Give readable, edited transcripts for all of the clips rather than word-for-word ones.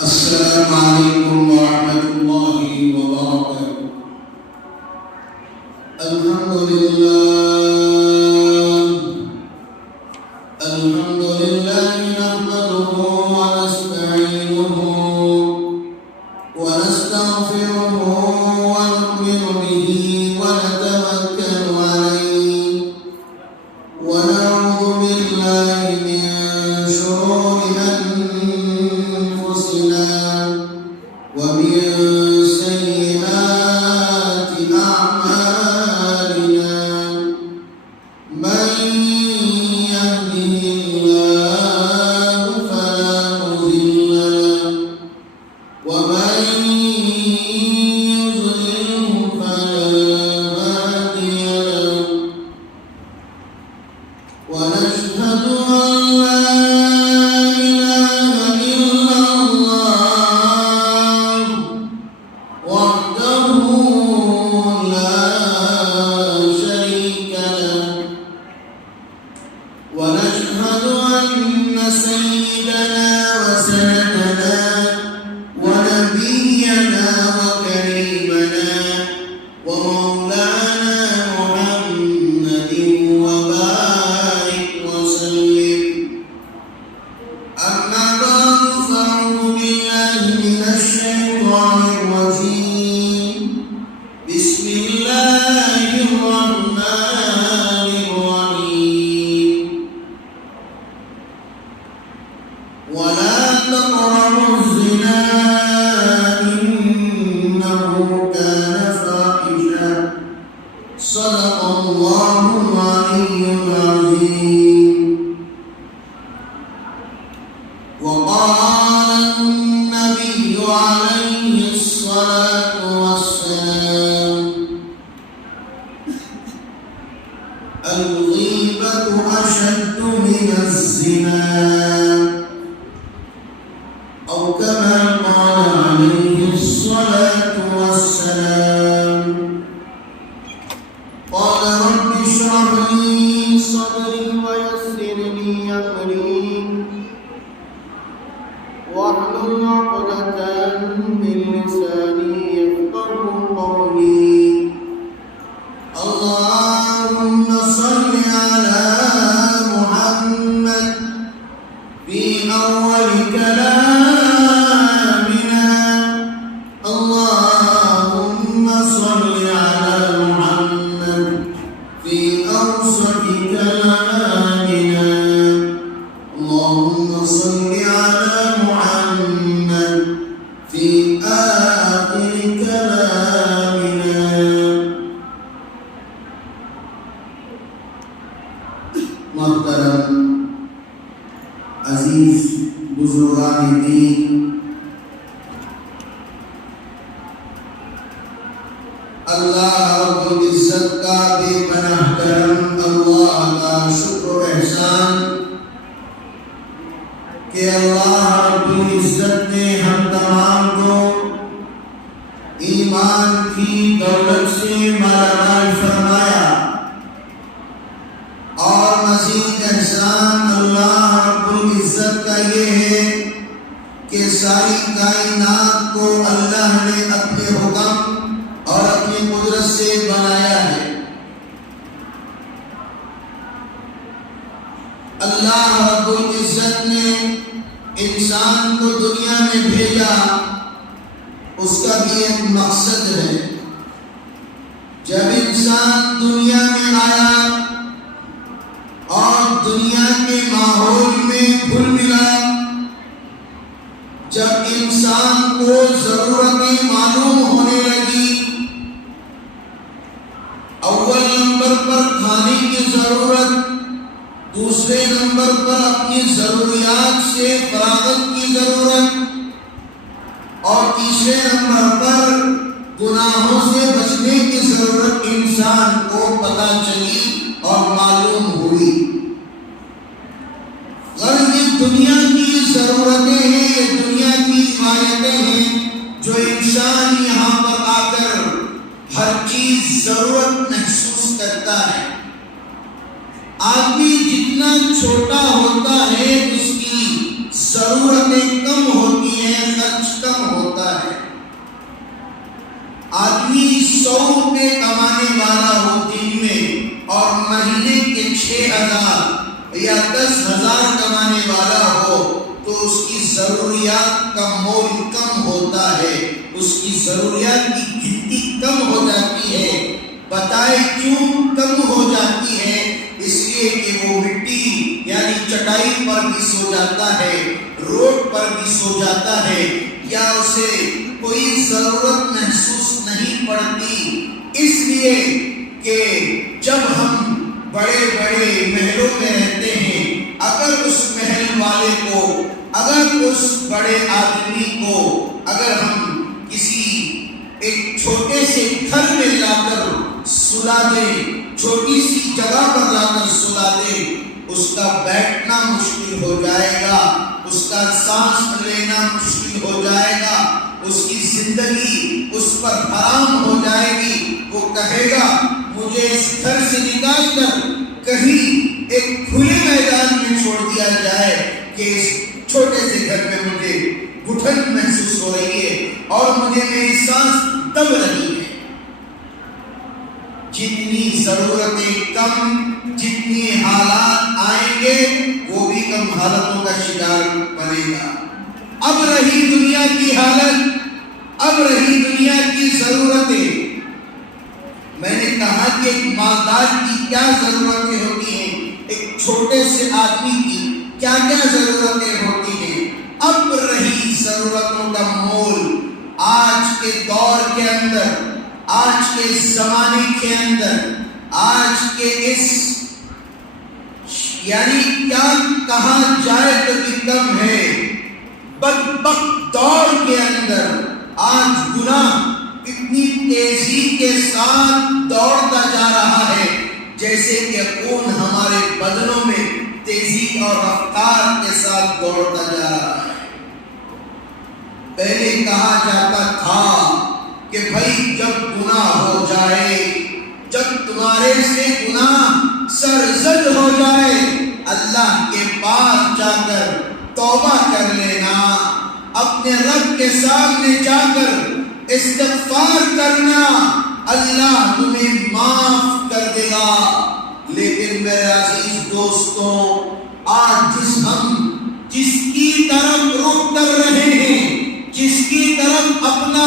السلام عليكم ورحمة الله وبركاته. الحمد لله نحمده ونستعينه ونستغفره ونؤمن به ونتوكل عليه ونعوذ بالله من شرور أنفسنا ومن سيئات أعمالنا. من يهده الله فلا مضل له ومن يضلله فلا هادي له. ونشهد أن لا إله إلا الله وحده لا شريك له. ونشهد أن سيدنا وسندنا ونبينا وكريمنا ومولانا محمد وبارك وسلم. أما بعد فأعوذ بالله من الشيطان الرجيم. بسم الله الرحمن الرحيم. ولا تقربوا الزنا إنه كان فاحشة. صدق الله العلي العظيم. وقال النبي عليه الصلاة والسلام: الغيبة أشد من الزنا، أو كما قال عليه الصلاة والسلام. قال رب اشرح لي صدري ويسر لي أمري واحلل عقدة من لساني يفقهوا قولي. اللهم صل على محمد في أول كلامنا. اللهم صل على محمد في أوسط كلامنا. اللهم صل على محمد في آخر كلامنا. محترم عزیز بزرگان دین، اللہ رب العزت کا بے پناہ کرم، اللہ کا شکر و احسان کہ اللہ رب العزت نے ہم تمام کو ایمان کی دولت سے مالا مال فرمایا، اور مزید احسان اللہ رب العزت کا یہ ہے کہ ساری کائنات کو اللہ نے اپنے حکم اور اپنی قدرت سے بنایا ہے۔ اللہ رب العزت نے انسان کو دنیا میں بھیجا، اس کا بھی ایک مقصد ہے۔ جب انسان دنیا میں آیا اور دنیا کے ماحول میں گھل ملا، جب انسان کو ضرورتیں معلوم ہونے لگی، اول نمبر پر کھانے کی ضرورت، دوسرے نمبر پر اپنی ضروریات سے فراغت کی ضرورت، اور تیسرے نمبر پر گناہوں سے بچنے کی ضرورت انسان کو پتہ چلی اور معلوم ہوئی۔ غرض یہ دنیا کی ضرورتیں ہیں، یہ دنیا کی حاجتیں ہیں جو انسان یہاں پر آ کر ہر چیز ضرورت محسوس کرتا ہے۔ آدمی جتنا چھوٹا ہوتا ہے اس کی ضرورتیں کم ہوتی ہیں، آدمی 100 روپے کمانے والا ہو دن میں اور مہینے کے 6000 یا 10,000 کمانے والا ہو تو اس کی ضروریات کا مول کم ہوتا ہے، اس کی ضروریات کی گنتی کم ہو جاتی ہے۔ بتائے کیوں کم ہو جاتی ہے؟ اس لیے کہ وہ مٹی یعنی چٹائی پر بھی سو جاتا ہے، روڈ پر بھی سو جاتا ہے، یا اسے کوئی ضرورت محسوس نہیں پڑتی، اس لیے کہ جب ہم بڑے بڑے محلوں میں رہتے ہیں، اگر اس محل والے کو، اگر اس بڑے آدمی کو اگر ہم کسی ایک چھوٹے سے گھر میں لا کر سلا دیں، چھوٹی سی جگہ پر لا کر سلا دیں، اس کا بیٹھنا مشکل ہو جائے گا، اس کا سانس لینا مشکل ہو جائے گا، اس کی زندگی اس پر حرام ہو جائے گی۔ وہ کہے گا مجھے اس گھر سے نکال کر کہیں ایک کھلے میدان میں چھوڑ دیا جائے کہ اس چھوٹے سے گھر میں مجھے گھٹن محسوس ہو رہی ہے اور مجھے میری سانس دب رہی ہے۔ جتنی ضرورتیں کم، جتنی حالات آئیں گے وہ بھی کم حالتوں کا شکار بنے گا۔ اب رہی دنیا کی حالت، اب رہی دنیا کی ضرورتیں۔ میں نے کہا کہ ایک مالدار کی کیا ضرورتیں ہوتی ہیں، ایک چھوٹے سے آدمی کی کیا کیا ضرورتیں ہوتی ہیں۔ اب رہی ضرورتوں کا مول آج کے دور کے اندر، آج کے زمانے کے اندر، آج کے اس یعنی کیا کہا جائے تو بھی کم ہے، بدبخت دور کے اندر آج گناہ اتنی تیزی کے ساتھ دوڑتا جا رہا ہے جیسے کہ خون ہمارے بدنوں میں تیزی اور رفتار کے ساتھ دوڑتا جا رہا ہے۔ پہلے کہا جاتا تھا کہ بھائی جب گناہ ہو جائے، جب تمہارے سے گناہ سرزد ہو جائے، اللہ کے پاس جا کر توبہ کر لینا، اپنے رب کے سامنے جا کر استغفار کرنا، اللہ تمہیں معاف کر دے گا۔ لیکن میرے عزیز دوستوں، آج جس کی طرف رخ کر رہے ہیں، جس کی طرف اپنا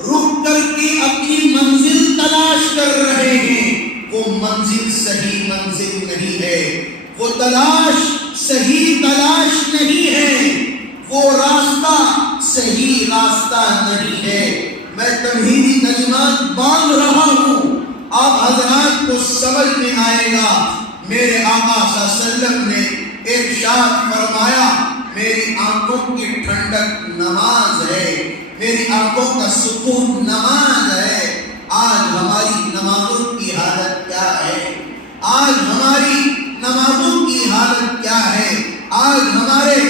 رخ کر کے اپنی منزل تلاش کر رہے ہیں، وہ منزل صحیح منزل نہیں ہے، وہ تلاش صحیح تلاش نہیں ہے، وہ راستہ صحیح راستہ نہیں ہے۔ میں تمہیدی کلمات باندھ رہا ہوں، آپ حضرات کو سمجھ میں آئے گا۔ میرے آقا صلی اللہ علیہ وسلم نے ارشاد فرمایا، میری آنکھوں کی ٹھنڈک نماز ہے، میری آنکھوں کا سکون نماز ہے۔ آج ہماری نمازوں کی حالت کیا ہے؟ آج ہماری نمازوں کی حالت کیا ہے؟ آج ہمارے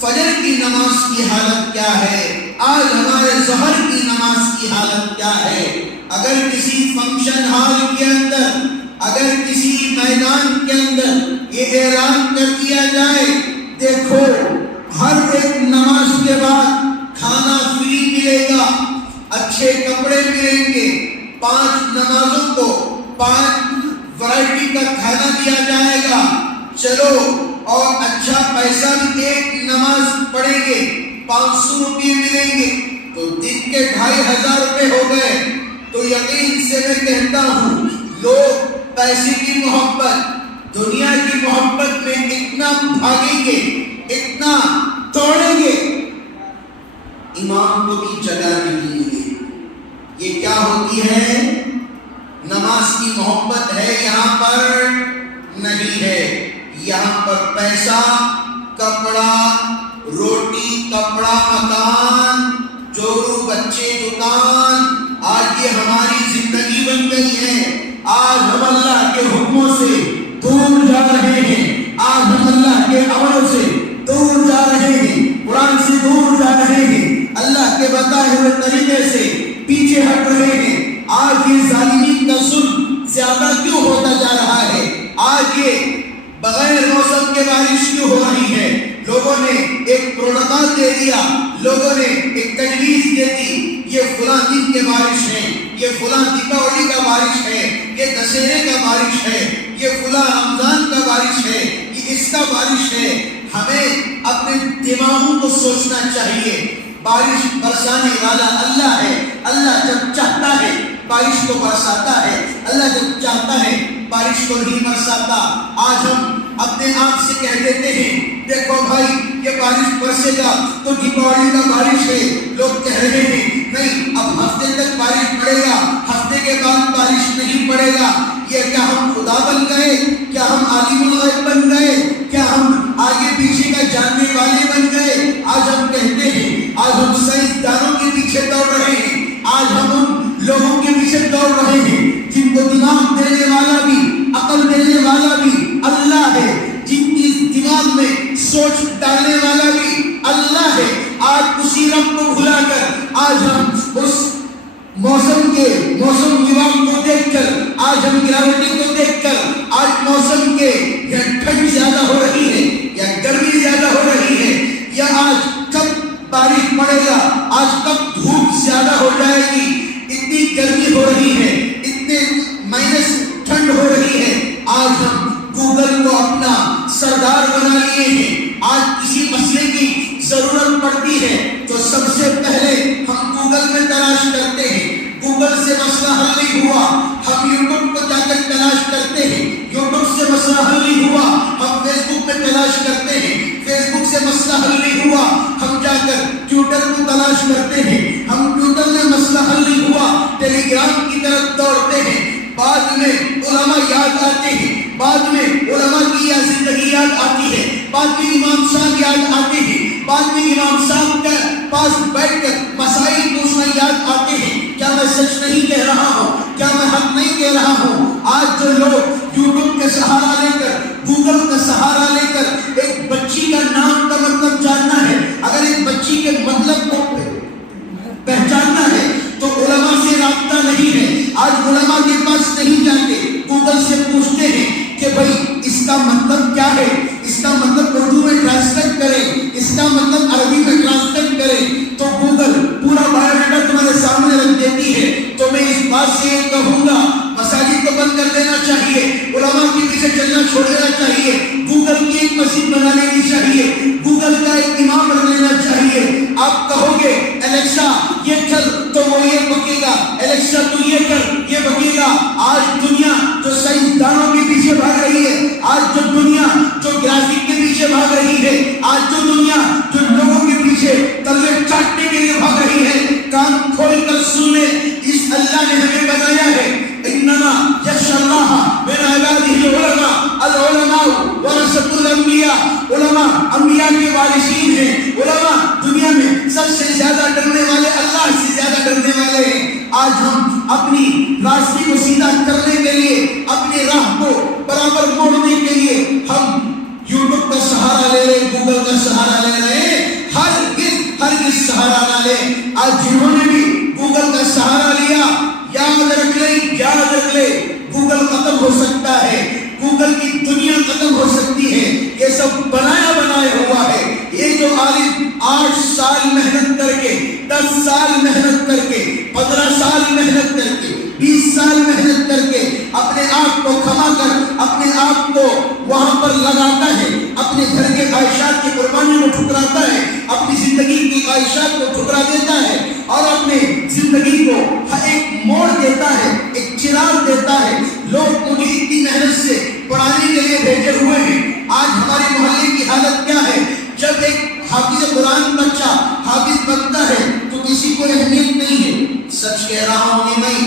فجر کی نماز کی حالت کیا ہے؟ آج ہمارے ظہر کی نماز کی حالت کیا ہے؟ اگر کسی فنکشن ہال کے اندر، اگر کسی میدان کے اندر یہ اعلان کر دیا جائے، دیکھو ہر ایک نماز کے بعد کھانا فری ملے گا، اچھے کپڑے ملیں گے، 5 نمازوں کو 5 ورائٹی کا کھانا دیا جائے گا، چلو اور اچھا پیسہ بھی ایک نماز پڑھیں گے، 500 روپے ملیں گے، تو دن کے 2500 روپے ہو گئے۔ تو یقین سے میں کہتا ہوں، لوگ پیسے کی محبت، دنیا کی محبت میں اتنا بھاگیں گے، اتنا دوڑیں گے، امام کو بھی جگہ نہیں ملے۔ یہ کیا ہوتی ہے؟ نماز کی محبت ہے یہاں پر نہیں ہے، یہاں پر پیسہ، کپڑا، روٹی، کپڑا، مکان، جورو بچے، دکان، آج یہ ہماری زندگی بن گئی ہے۔ آج ہم اللہ کے حکموں سے دور جا رہے ہیں، آج ہم اللہ کے امروں سے دور جا رہے ہیں، قرآن سے دور جا رہے ہیں، اللہ کے بتائے ہوئے طریقے سے پیچھے ہٹ رہے ہیں۔ آج یہ ظالمین کا ظلم زیادہ کیوں ہوتا جا رہا ہے؟ آج یہ بغیر موسم کے بارش کیوں ہو رہی ہے؟ لوگوں نے ایک پروٹوکول دے دیا، لوگوں نے ایک تجویز دے دی، یہ فلاں دن کے بارش ہے، یہ فلاں دیپاولی کا بارش ہے، یہ دشہرے کا بارش ہے، یہ فلاں رمضان کا بارش ہے، یہ اس کا بارش ہے۔ ہمیں اپنے دماغوں کو سوچنا چاہیے، بارش برسانے والا اللہ ہے۔ اللہ جب چاہتا ہے بارش کو برساتا ہے، اللہ جب چاہتا ہے بارش کو نہیں برساتا۔ آج ہم اپنے آپ سے کہہ دیتے ہیں دیکھو بھائی یہ بارش برسے گا تو دیپاولی کا بارش ہے، لوگ کہہ رہے ہیں نہیں اب ہفتے تک بارش پڑے گا، ہفتے کے بعد بارش نہیں پڑے گا۔ یہ کیا ہم خدا بن گئے؟ کیا ہم عالم الغیب بن گئے؟ کیا ہم آگے پیچھے کا جاننے والے بن گئے؟ آج ہم کہتے ہیں، آج ہم سائنسدانوں کے پیچھے دوڑ رہے ہیں، آج ہم ان لوگوں کے پیچھے دوڑ رہے ہیں جن کو دماغ دینے والا بھی، عقل دینے والا بھی اللہ ہے، جن کی دماغ میں سوچ ڈالنے والا بھی اللہ ہے۔ آج اسی رب کو بھلا کر آج ہم اس موسم وباگ کو دیکھ کر، آج ہم گراوٹی کو دیکھ کر، آج موسم کے یا ٹھنڈ زیادہ ہو رہی ہے یا گرمی زیادہ ہو رہی ہے، یا آج کب بارش پڑے گا، آج کب دھوپ زیادہ ہو جائے گی، اتنی گرمی ہو رہی ہے، اتنے مائنس ٹھنڈ ہو رہی ہے۔ آج ہم گوگل کو اپنا سردار بنا لیے ہیں۔ آج کسی مسئلے کی ضرورت پڑتی ہے تو سب سے پہلے ہم گوگل میں تلاش کرتے ہیں، گوگل سے مسئلہ حل نہیں ہوا ہم یوٹیوب کو جا کر تلاش کرتے ہیں، یوٹیوب سے مسئلہ حل نہیں ہوا ہم فیس بک میں تلاش کرتے ہیں، فیس بک سے مسئلہ حل نہیں ہوا ہم جا کر ٹویٹر کو تلاش کرتے ہیں، ہم ٹویٹر میں مسئلہ حل نہیں ہوا ٹیلی گرام کی طرف دوڑتے ہیں۔ بعد میں علماء یاد آتے ہیں، بعد میں علماء کی زندگی یاد آتی ہے، بعد میں امام صاحب یاد آتے ہیں، بعد میں امام صاحب کے پاس بیٹھ کر مسائل پوچھنا یاد آتے ہیں۔ کیا میں سچ نہیں کہہ رہا ہوں؟ کیا میں حق نہیں کہہ رہا ہوں؟ آج جو لوگ یوٹیوب کا سہارا لے کر، گوگل کا سہارا لے کر ایک بچی کا نام کا مطلب جاننا ہے، اگر ایک بچی کے مطلب کو پہچاننا ہے تو علماء سے رابطہ نہیں ہے۔ آج علماء کے پاس نہیں جاتے، گوگل سے پوچھتے ہیں کہ بھائی اس کا مطلب کیا ہے، اس کا مطلب اردو میں ٹرانسلیٹ کریں، اس کا مطلب عربی میں ٹرانسلیٹ کریں، تو گوگل پورا بایو ڈیٹا تمہارے سامنے رکھ دیتی ہے۔ تو میں اس بات سے یہ کہوں گا مساجد کو بند کر دینا چاہیے، علماء کے پیچھے چلنا چھوڑ دینا چاہیے، گوگل کی ایک مسجد بنا لینی چاہیے، گوگل کا ایک امام رکھ لینا چاہیے۔ آپ کہو گے الیکسا یہ کر تو وہ یہ بکے گا، الیکسا تو یہ کر یہ بکے گا۔ آج دنیا جو سائنسدانوں کے پیچھے بھاگ رہی ہے، آج جو دنیا جو گرافک کے پیچھے بھاگ رہی ہے، آج جو دنیا جو لوگوں کے پیچھے تلوے چاٹنے کے لیے بھاگ رہی ہے، کان کھول کر سن لے، اس اللہ نے ہمیں بتایا ہے انما یخشی اللہ من عبادہ العلماء، العلماء ورثۃ الانبیاء، علماء انبیاء کے وارثین ہیں، علماء دنیا میں سب سے زیادہ ڈرنے والے اللہ سے زیادہ ڈرنے والے ہیں۔ آج ہم اپنی راستے کو سیدھا کرنے کے لیے، اپنے راہ کو برابر موڑنے کے لیے ہم یوٹیوب کا سہارا لے رہے، گوگل کا سہارا لے رہے، ہرگز سہارا نہ لے۔ آج جنہوں نے بھی گوگل کا سہارا لیا یاد رکھ لے گوگل ختم ہو سکتا ہے، گوگل کی دنیا ختم ہو سکتی ہے، یہ سب بنایا ہوا ہے۔ یہ جو عالم 8 سال محنت کر کے، 10 سال محنت کر کے، 15 سال محنت کر کے، 20 سال محنت کر کے اپنے آپ کو کھما کر اپنے آپ کو وہاں پر لگاتا ہے، اپنے گھر کے خواہشات کی قربانی کو ٹھکراتا ہے، اپنی زندگی کی خواہشات کو ٹھکرا دیتا ہے اور اپنے زندگی کو ایک موڑ دیتا ہے، ایک چراغ دیتا ہے۔ لوگ مجھے اتنی محنت سے پڑھانے کے لیے بھیجے ہوئے ہیں، آج ہمارے محلے کی حالت کیا ہے؟ جب ایک حافظ قرآن بچہ حافظ بنتا ہے تو کسی کو اہمیت نہیں ہے۔ سچ کہہ رہا ہوں میں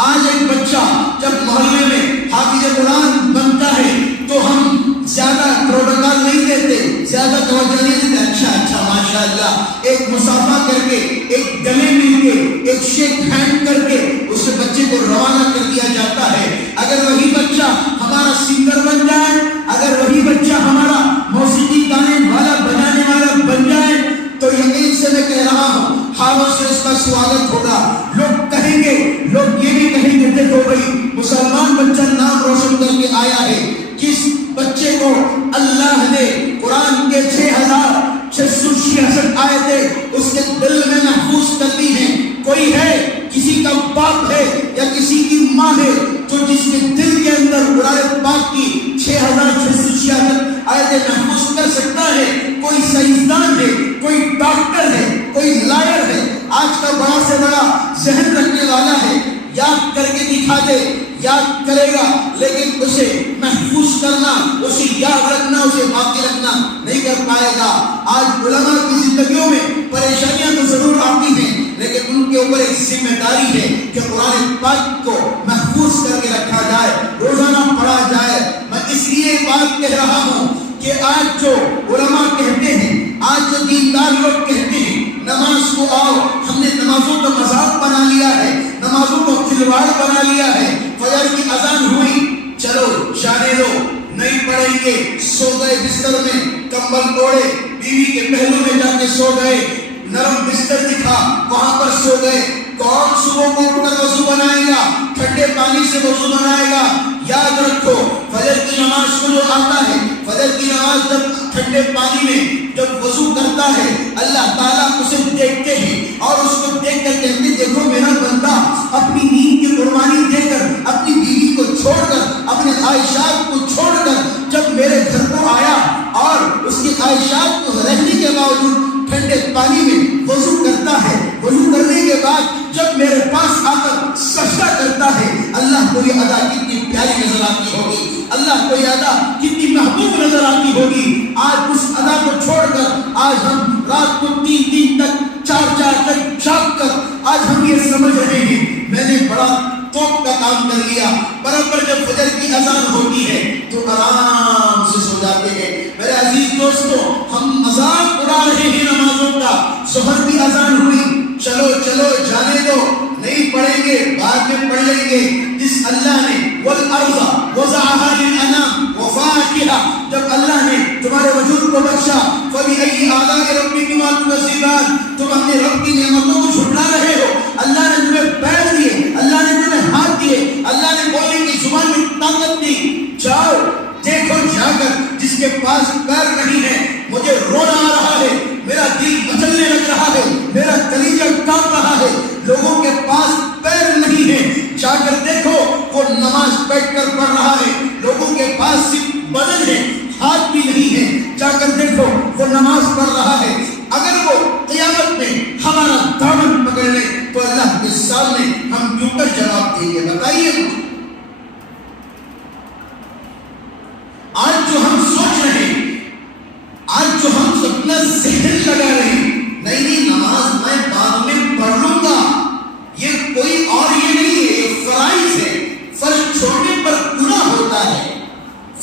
آج ایک بچہ جب محلے میں حافظ قرآن بنتا ہے تو ہم زیادہ پروٹوکول نہیں دیتے، زیادہ توجہ نہیں دیتے، اچھا ماشاءاللہ، ایک مصافحہ کر کے، ایک گلے مل کے، ایک شیک ہینڈ کر کے اس بچے کو روانہ کر دیا جاتا ہے۔ اگر وہی بچہ ہمارا سنگر بن جائے، اگر وہی بچہ ہمارا موسیقی گانے والا بجانے والا بن جائے تو یقین سے میں کہہ رہا ہوں ہاروں سے اس کا سواگت ہوگا۔ لوگ کہیں گے، لوگ یہ بھی کہیں گے دیکھو بھائی مسلمان بچہ نام روشن کر کے آیا ہے۔ جس بچے کو اللہ نے قرآن کے 6686 66 آیتیں اس کے دل میں محفوظ کرتی ہیں. کوئی ہے کسی کا باپ ہے یا کسی کی ماں ہے جو جس کے دل کے اندر قرآن پاک کی 6666 آیتیں محفوظ کر سکتا ہے؟ کوئی سائنسدان ہے، کوئی ڈاکٹر ہے، کوئی لائر ہے، آج کا بڑا سے بڑا ذہن رکھنے والا ہے، یاد کر کے دکھا دے، یاد کرے گا لیکن اسے محفوظ کرنا، اسے یاد رکھنا، اسے باقی رکھنا نہیں کر پائے گا. آج علماء کی زندگیوں میں پریشانیاں تو ضرور آتی ہیں لیکن ان کے اوپر ایک ذمہ داری ہے کہ قرآن پاک کو محفوظ کر کے رکھا جائے، روزانہ پڑھا جائے. میں اس لیے بات کہہ رہا ہوں کہ آج جو علماء کہتے ہیں، آج جو دیندار لوگ کہتے ہیں نماز کو آؤ، ہم نے نمازوں کا مذاق بنا لیا ہے، نمازوں کو کھلواڑ بنا لیا ہے، فجر کی اذان ہوئی چلو جانے دو، نہیں پڑھیں گے، سو گئے بستر میں، کمبل اوڑھے، بیوی کے پہلو میں جا کے سو گئے، نرم بستر دکھا وہاں پر سو گئے. کون صبح کو اٹھ کر وضو بنائے گا؟ ٹھنڈے پانی سے وضو بنائے گا. یاد رکھو فجر کی نماز کو جو آتا ہے، فجر کی نماز جب ٹھنڈے پانی میں جب وضو کرتا ہے اللہ تعالیٰ اسے دیکھتے ہیں اور اس کو دیکھ کر کہتے ہیں دیکھو میرا بندہ اپنی نیند کی قربانی دے کر، اپنی بیوی کو چھوڑ کر، اپنے خواہشات کو چھوڑ کر جب میرے گھر کو آیا اور اس کی خواہشات کو رہنے کے باوجود ٹھنڈے پانی میں وضو کرتا ہے. وضو کرنے کے بعد جب میرے پاس آ کر سجدہ کرتا ہے، اللہ کو یہ ادا کتنی پیاری نظر آتی ہوگی، اللہ کو یہ ادا کتنی محبوب نظر آتی ہوگی. آج اس ادا کو چھوڑ کر آج ہم رات کو 3 تک 4 تک جاگ کر آج ہم یہ سمجھ رہے ہیں میں نے بڑا توپ کا کام کر لیا. برابر جب فجر کی اذان ہوتی ہے تو آرام سے سو جاتے ہیں. میرے عزیز دوستو، ہم مذاق اڑا رہے ہیں نمازوں کا. ظہر کی اذان ہوئی، چلو چلو جانے دو، نہیں پڑھیں گے، بعد میں پڑھ لیں گے. جس اللہ نے والارض وضعها للانام وفاكهه، جب اللہ نے تمہارے وجود کو بخشا، فبأي آلاء ربكما تكذبان، تم اپنے رب کی نعمتوں کو جھٹلا رہے ہو. اللہ نے تمہیں پیر دیے، اللہ نے تمہیں ہاتھ دیے، اللہ نے بولنے کی زبان میں طاقت دی. جاؤ دیکھو جا کر جس کے پاس پیر نہیں ہے، مجھے رونا آ رہا ہے، میرا دل مچلنے لگ رہا ہے، میرا کلیجہ کانپ رہا ہے. لوگوں کے پاس پیر نہیں ہے، جا کر دیکھو وہ نماز بیٹھ کر پڑھ رہا ہے. لوگوں کے پاس صرف بدن ہے، ہاتھ بھی نہیں ہے، جا کر دیکھو وہ نماز پڑھ رہا ہے. اگر وہ قیامت میں ہمارا دامن پکڑ لے تو اللہ کے سامنے ہم کیوں کر جواب دیں گے؟ بتائیے. آج جو ہم سوچ رہے ہیں، آج جو ہم اپنا ذہن لگا رہے ہیں، نہیں نماز میں بعد میں پڑھ لوں گا، یہ کوئی اور یہ نہیں ہے، یہ فرائض ہے. فرض چھوڑنے پر گناہ ہوتا ہے،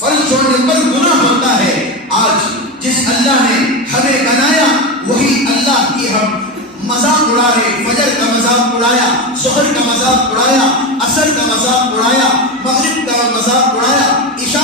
فرض چھوڑنے پر گناہ ہوتا ہے. آج جس اللہ نے ہمیں بنایا وہی اللہ کی ہم مذاق اڑا رہے. فجر کا مذاق اڑایا، ظہر کا مذاق اڑایا، عصر کا مذاق اڑایا، مغرب کا مذاق اڑایا، عشاء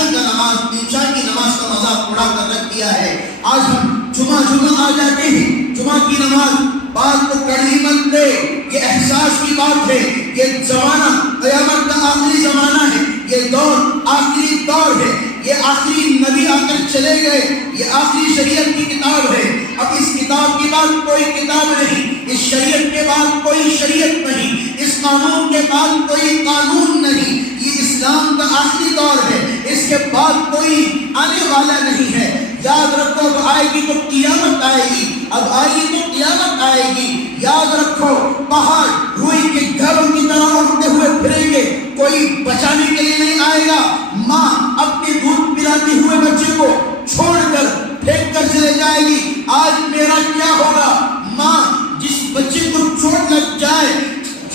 کی نماز کا مذاق اڑا کر رکھ دیا ہے. آج ہم جمعہ آ جاتے ہیں، جمعہ کی نماز بات کو کڑی مت دے، یہ احساس کی بات ہے. یہ زمانہ قیامت کا آخری زمانہ ہے، یہ دور آخری دور ہے، یہ آخری نبی آ کر چلے گئے، یہ آخری شریعت کی کتاب ہے. اب اس کتاب کے بعد کوئی کتاب نہیں، اس شریعت کے بعد کوئی شریعت نہیں، اس قانون کے بعد کوئی قانون نہیں. یہ اسلام کا آخری دور ہے، اس کے بعد کوئی آنے والا نہیں ہے. یاد رکھو اب آئے گی تو قیامت آئے گی، اب آئے گی تو قیامت آئے گی. یاد رکھو پہاڑ روئی کے گھروں کی طرح اڑتے ہوئے پھریں گے، کوئی بچانے کے لیے نہیں آئے گا. ماں اپنے دودھ پلاتے ہوئے بچے کو چھوڑ کر پھینک کر چلے جائے گی. آج میرا کیا ہوگا؟ ماں جس بچے کو چوٹ لگ جائے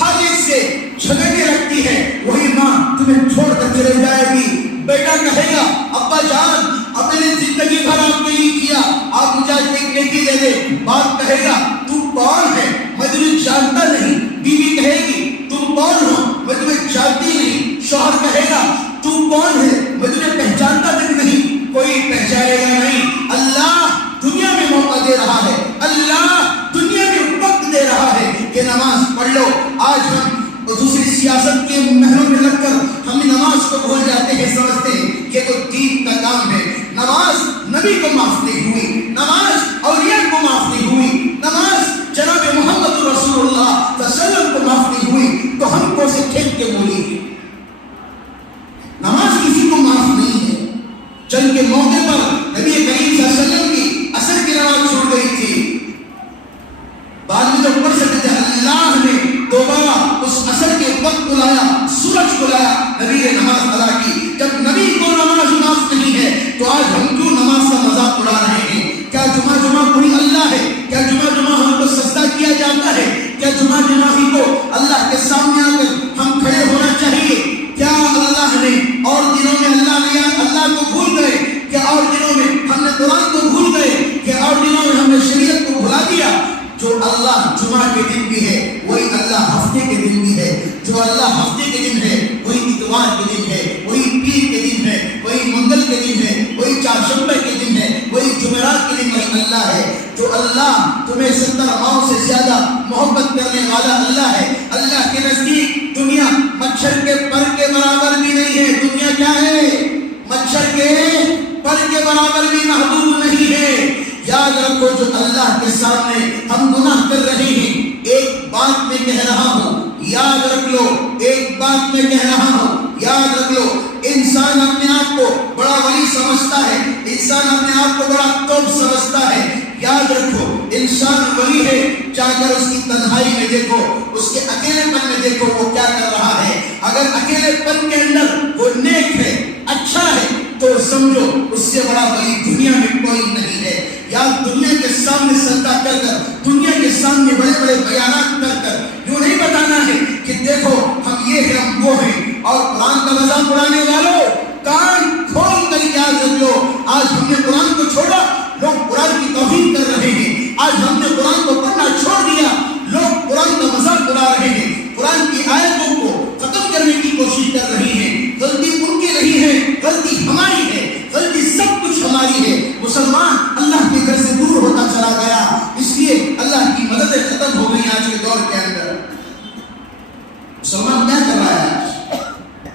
ہر ایک سے جھگڑنے لگتی ہے، وہی ماں تمہیں چھوڑ کر چلے جائے گی. بیٹا کہے گا ابا جان اب میں نے زندگی بھر آپ کے لیے کیا، آپ مجھے ایک نیکی دے دے. باپ کہے گا تم کون ہے؟ میں تمہیں جانتا نہیں. بیوی کہے گی تم کون ہو؟ میں تمہیں جانتی نہیں. شوہر کہے گا تم کون ہے؟ میں تمہیں پہچانتا تک نہیں. کوئی پہچانے گا نہیں. اللہ دنیا میں موقع دے رہا ہے، اللہ دنیا میں وقت دے رہا ہے کہ نماز پڑھ لو. آج ہم دوسری سیاست کے محلوں میں لگ کر ہم نماز کو بھول جاتے ہیں، سمجھتے ہیں یہ تو دین کا کام ہے. نماز نبی کو معاف نہیں ہوئی، نماز اولیاء کو معاف نہیں ہوئی. جنگ کے موقع پر نبی کریم صلی اللہ علیہ وسلم کی عصر کی نماز چھوٹ گئی تھی، بعد میں جو پڑھ سکتے تھے، اللہ نے دوبارہ اس عصر کے وقت کو لایا، سورج کو لایا، نبی نے نماز ادا کی۔ جب نبی کو نماز معاف نہیں ہے تو آج ہم کیوں نماز کا مذاق اڑا رہے ہیں؟ کیا جمعہ کوئی اللہ ہے؟ کیا جمعہ ہم کو سجدہ کیا جاتا ہے؟ کیا جمعہ ہی کو اللہ کے سامنے آ کر ہم کھڑے ہونا چاہیے؟ کیا اللہ نے اور دنوں میں اللہ کو بھول گئے؟ کیا اور دنوں میں ہم نے قرآن کو بھول گئے؟ کیا اور دنوں میں ہم نے شریعت کو بھلا دیا؟ جو اللہ جمعہ کے دن بھی ہے وہی اللہ ہفتے کے دن بھی ہے، جو اللہ ہفتے کے دن ہے وہی اتوار کے دن ہے، وہی پیر کے دن ہے، وہی منگل کے دن ہے، وہی چہارشنبے کے دن ہے، وہی جمعرات کے دن وہی اللہ ہے۔ جو اللہ تمہیں 70 ماؤں سے زیادہ محبت کرنے والا اللہ ہے، اللہ کے نزدیک دنیا مچھر کے پر کے برابر بھی نہیں ہے۔ دنیا کیا ہے؟ مچھر کے پر کے برابر بھی محبوب نہیں ہے۔ یاد رکھو، جو اللہ کے سامنے ہم گناہ کر رہے ہیں، ایک بات میں کہہ رہا ہوں، یاد رکھ لو، ایک بات میں کہہ رہا ہوں، یاد رکھ لو، انسان اپنے آپ کو بڑا ولی سمجھتا ہے، انسان اپنے آپ کو بڑا توپ سمجھتا ہے۔ یاد رکھو، انسان ولی ہے، جا کر اس کی تنہائی میں دیکھو، اس کے اکیلے پن میں دیکھو وہ کیا کر رہا ہے۔ اگر اکیلے پن کے اندر وہ نیک ہے، اچھا ہے، تو سمجھو اس سے بڑا ولی دنیا میں کوئی نہیں ہے۔ یا دنیا کے سامنے سجدہ کر کر، دنیا کے سامنے بڑے بڑے بیانات کر کر یوں نہیں بتانا ہے کہ دیکھو ہم یہ ہیں، ہم وہ ہیں، اور قرآن کا مذاق اڑانے والوں کان کھول کر یاد رکھ لو، آج ہم نے قرآن کو چھوڑا، لوگ قرآن کی توہین کر رہے ہیں۔ آج ہم نے قرآن کو پڑھنا چھوڑ دیا، لوگ قرآن کا مذاق اڑا رہے ہیں، قرآن کی آیتوں کو ختم کرنے کی کوشش کر رہے ہیں۔ غلطی ان کی نہیں ہے، غلطی ہماری ہے، غلطی سب کچھ ہماری ہے۔ مسلمان اللہ کے گھر سے دور ہوتا چلا گیا، اس لیے اللہ کی مددیں ختم ہو گئی آج کے دور کے اندر۔ مسلمان کیا کر رہا ہے آج؟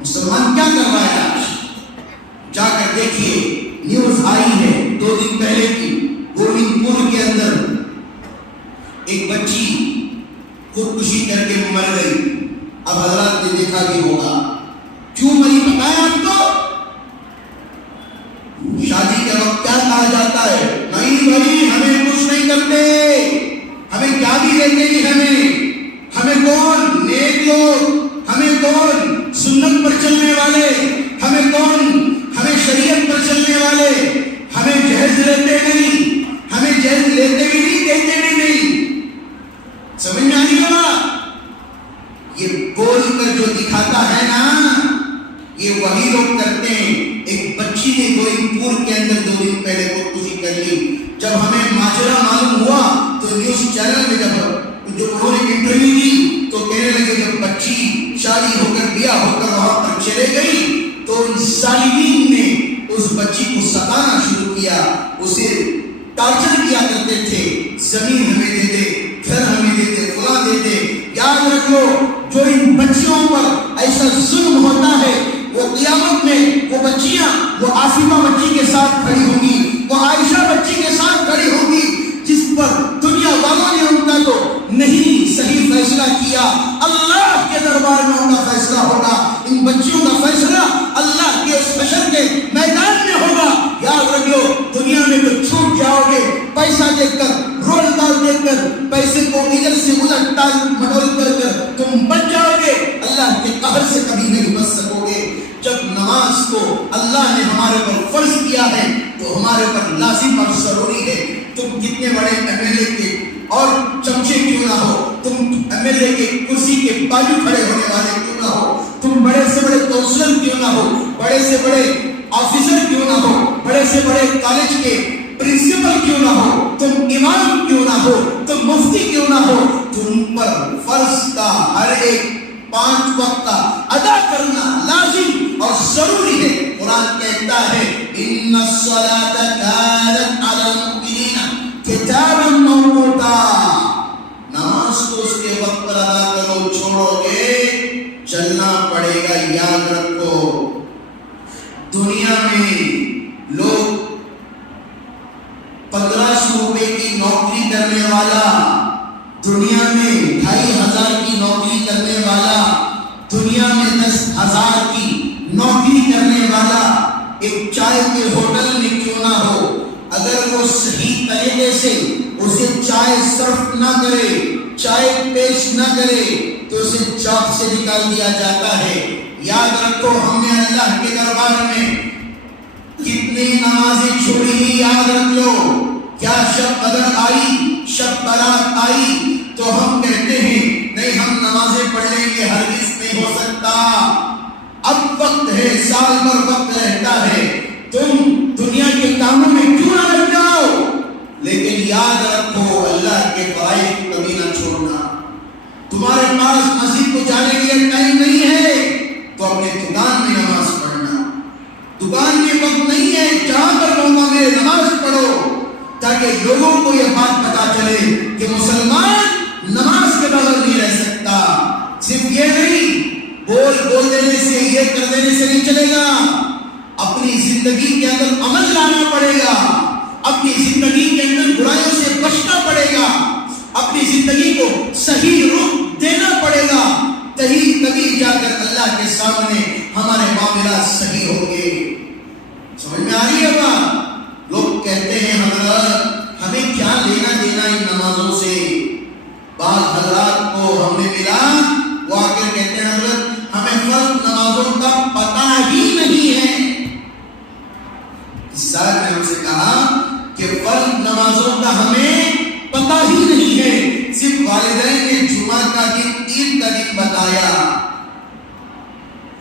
مسلمان کیا کر رہا ہے آج؟ جا کر دیکھیے، نیوز آئی ہے 2 دن پہلے کی، گوبند پور کے اندر ایک بچی خودکشی کر کے مر گئی۔ اب حضرات نے دیکھا بھی ہوگا، کیوں مری پتا ہے آپ کو؟ شادی کے وقت کیا کہا جاتا ہے؟ نہیں بھائی ہمیں کچھ نہیں کرتے، ہمیں کیا بھی دیتے ہیں، ہمیں کون نیک لوگ، ہمیں کون سنت پر چلنے والے، ہمیں کون، ہمیں شریعت پر چلنے والے، ہمیں جہیز لیتے نہیں، ہمیں جہیز لیتے بھی نہیں، دیتے بھی نہیں۔ سمجھ میں آئی بات؟ یہ بول کر جو دکھاتا ہے نا، یہ وہی لوگ کرتے ہیں۔ ایک بچی نے گوبند پور کے اندر 2 دن پہلے خودکشی کر لی۔ جب ہمیں ماجرا معلوم ہوا تو نیوز چینل میں جب انہوں نے انٹرویو دی تو کہنے لگے جب بچی شادی ہو کر بیاہ ہو کر وہاں پر چلے گئی تو ان ظالمین نے اس بچی کو ستانا شروع کیا، اسے ٹارچر کیا کرتے تھے، زمین ہمیں دے دے، گھر ہمیں دے دے، فلاں دے دے۔ یاد رکھ لو، جو ان بچیوں پر ایسا ظلم ہوتا ہے، وہ قیامت میں وہ بچیاں، وہ آصفہ بچی کے ساتھ کھڑی ہوں گی، وہ عائشہ بچی کے ساتھ کھڑی ہوں گی، جس پر دنیا والوں نے ان کا تو نہیں صحیح فیصلہ کیا، اللہ کے دربار میں ان کا فیصلہ ہوگا۔ ان بچیوں کا فیصلہ اللہ کے اس حشر کے میدان میں ہوگا۔ یاد رکھ لو، دنیا میں تو چھوٹ جاؤ گے، پیسہ دیکھ کر، رول ڈال دیکھ کر، پیسے کو ادھر سے ادھر ٹال مٹول کر کر تم بچ جاؤ گے، اللہ کے قہر سے کبھی نہیں بچ سکو گے۔ جب نماز کو اللہ نے ہمارے پر فرض کیا ہے تو ہمارے پر لازم اور ضروری ہے۔ تم کتنے بڑے MLA کے اور چمچے کیوں نہ ہو، تم MLA کے کرسی کے بازو کھڑے ہونے والے کیوں نہ ہو، تم بڑے سے بڑے کونسلر کیوں نہ ہو، بڑے سے بڑے آفیسر کیوں نہ ہو، بڑے سے بڑے کالج کے پرنسپل کیوں نہ ہو، تم امام کیوں نہ ہو، تم مفتی کیوں نہ ہو، تم پر فرض کا ہر ایک 5 وقت کا ادا کرنا لازم اور ضروری ہے۔ قرآن کہتا ہے ان الصلاۃ کانت علی المؤمنین کتابا موقوتا، نماز کو اس کے وقت پر ادا کرو، چھوڑو گے چلنا پڑے گا۔ یاد رکھو، دنیا میں لوگ 1500 روپے کی نوکری کرنے والا، دنیا میں 2500 کی نوکری کرنے والا، دنیا میں 10,000 کی نوکری کرنے والا ایک ایک چائے کے ہوٹل میں کیوں نہ ہو، اگر وہ صحیح طریقے سے اسے چائے سرو نہ کرے، چائے پیش نہ کرے تو اسے چوک سے نکال دیا جاتا ہے۔ یاد رکھو ہم نے اللہ کے دربار میں کتنی نمازیں چھوڑی، یاد رکھ لو۔ کیا شب قدر آئی، شب برات آئی تو ہم کہتے ہیں نہیں ہم نمازیں پڑھ لیں گے، ہرگز نہیں ہو سکتا۔ اب وقت ہے، سال بھر وقت رہتا ہے، تم دنیا کے کاموں میں کیوں نہ لگ جاؤ، لیکن یاد رکھو اللہ کے فرائض کبھی نہ چھوڑنا۔ تمہارے پاس مسجد کو جانے کے لیے ٹائم نہیں ہے تو اپنے دکان میں نماز پڑھنا۔ دکان میں وقت نہیں ہے، جہاں پر موقع ملے نماز پڑھو، تاکہ لوگوں کو یہ بات پتا چلے کہ مسلمان نماز کے بغیر نہیں رہ سکتا۔ صرف یہ نہیں، بول دینے سے، یہ کر دینے سے نہیں چلے گا، اپنی زندگی کے اندر عمل لانا پڑے گا، اپنی زندگی کے اندر برائیوں سے بچنا پڑے گا، اپنی زندگی کو صحیح رخ دینا پڑے گا، تبھی جا کر اللہ کے سامنے ہمارے معاملات صحیح ہوں گے۔ سمجھ میں آ رہی ہے بات؟ لوگ کہتے ہیں حضرت ہمیں کیا لینا دینا ان نمازوں سے۔ بعض حضرات کو ہم نے ملا، وہ آ کر کہتے ہیں حضرت ہمیں فرض نمازوں کا پتہ ہی نہیں ہے۔ اس سال نے ہم سے کہا کہ فرض نمازوں کا ہمیں پتہ ہی نہیں ہے، صرف والدین نے جمعہ کا دن عید کا دن بتایا،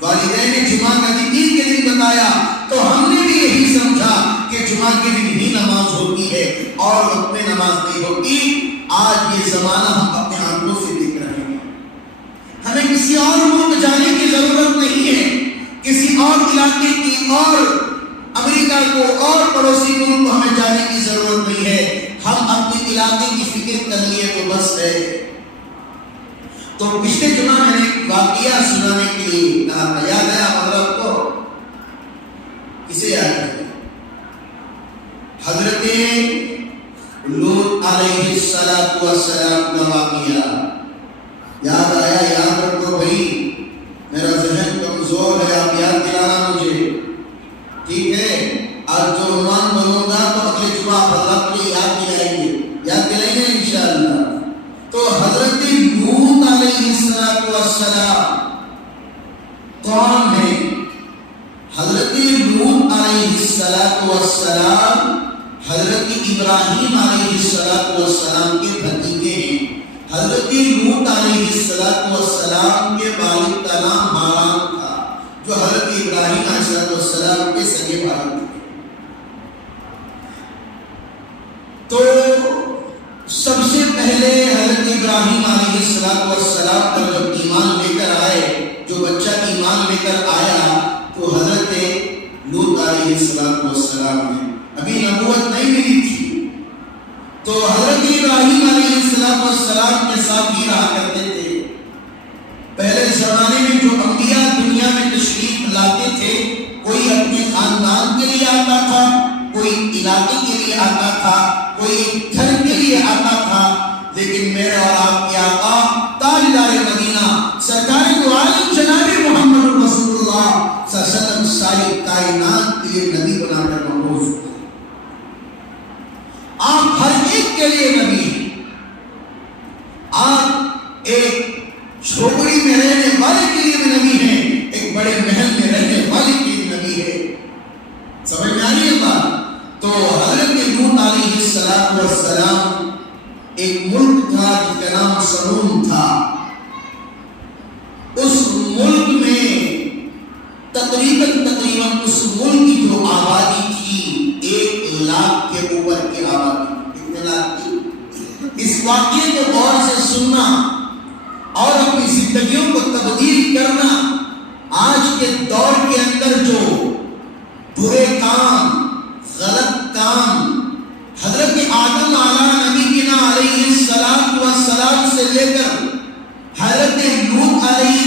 والدین نے جمعہ کا دن عید کے دن بتایا تو ہم نے بھی یہی سمجھا کہ جمعہ کے دن ہی نماز ہوتی ہے اور وقت میں نماز نہیں ہوتی۔ آج یہ زمانہ ہم اپنے آنکھوں سے دیکھ رہے ہیں۔ ہمیں کسی اور ملک جانے کی ضرورت نہیں ہے، کسی اور علاقے کی اور امریکہ کو اور پڑوسی ملک کو ہمیں جانے کی ضرورت نہیں ہے، ہم اپنے علاقے کی فکر کر لیے تو بس ہے۔ تو پچھلے جمعہ میں نے ایک واقعہ سنانے کے لیے کہا تھا، یاد ہے آپ حضرت کو؟ کسے یاد ہے؟ حضرت لوط علیہ السلام کا واقعہ یاد آیا؟ یاد رکھو بھائی، میرا ذہن کمزور ہے، آپ یاد دلانا مجھے، ٹھیک ہے؟ آج جو عنوان بنوں گا تو اگلے جمعہ حضرت کو یاد دلائیں گے انشاءاللہ۔ تو حضرت لوط علیہ السلام کون ہے؟ حضرت لوط علیہ السلام حضرت ابراہیم علیہ السلام کے بھتیجے ہیں۔ حضرت لوط علیہ السلام کے والد کا نام ہاران تھا، جو حضرت ابراہیم علیہ السلام کے سگے بھائی تھے۔ تو سب سے پہلے حضرت ابراہیم علیہ السلام پر جب ایمان لے کر آئے، جو بچہ ایمان لے کر آیا تو حضرت لوط علیہ السلام نے ابھی نبوت نہیں ملی تھی، تو حضرت ابراہیم علیہ السلام کے ساتھ ہی رہا کرتے تھے۔ پہلے زمانے میں جو انبیاء دنیا میں تشریف لاتے تھے، کوئی اپنے خاندان کے لیے آتا تھا، کوئی علاقے کے لیے آتا تھا، کوئی گھر کے لیے آتا تھا، لیکن میرے اور آپ کے آقا تاجدار مدینہ سرکار دو عالم جناب محمد رسول اللہ صلی اللہ علیہ وسلم ساری کائنات کے لیے نبی بنا کر مبعوث ہوئے۔ آپ ہر ایک کے لیے نبی ہیں، آپ ایک جھوپڑی میں رہنے والے کے لیے بھی نبی ہیں، ایک بڑے محل میں رہنے والے کے لیے نبی ہے۔ سمجھ میں آ رہی ہے بات؟ تو حضرت لوط علیہ السلام ایک ملک تھا جس کا نام سدوم تھا۔ اس ملک میں تقریباً اس ملک کی جو آبادی تھی 1 لاکھ کے اوپر کی آبادی۔ کتنے لاکھ کی؟ اس واقعے کو غور سے سننا اور اپنی زندگیوں کو تبدیل کرنا۔ آج کے دور کے اندر جو برے کام، غلط کام حضرت آدم نبینا علیہ السلام سے لے کر حضرت لوط علیہ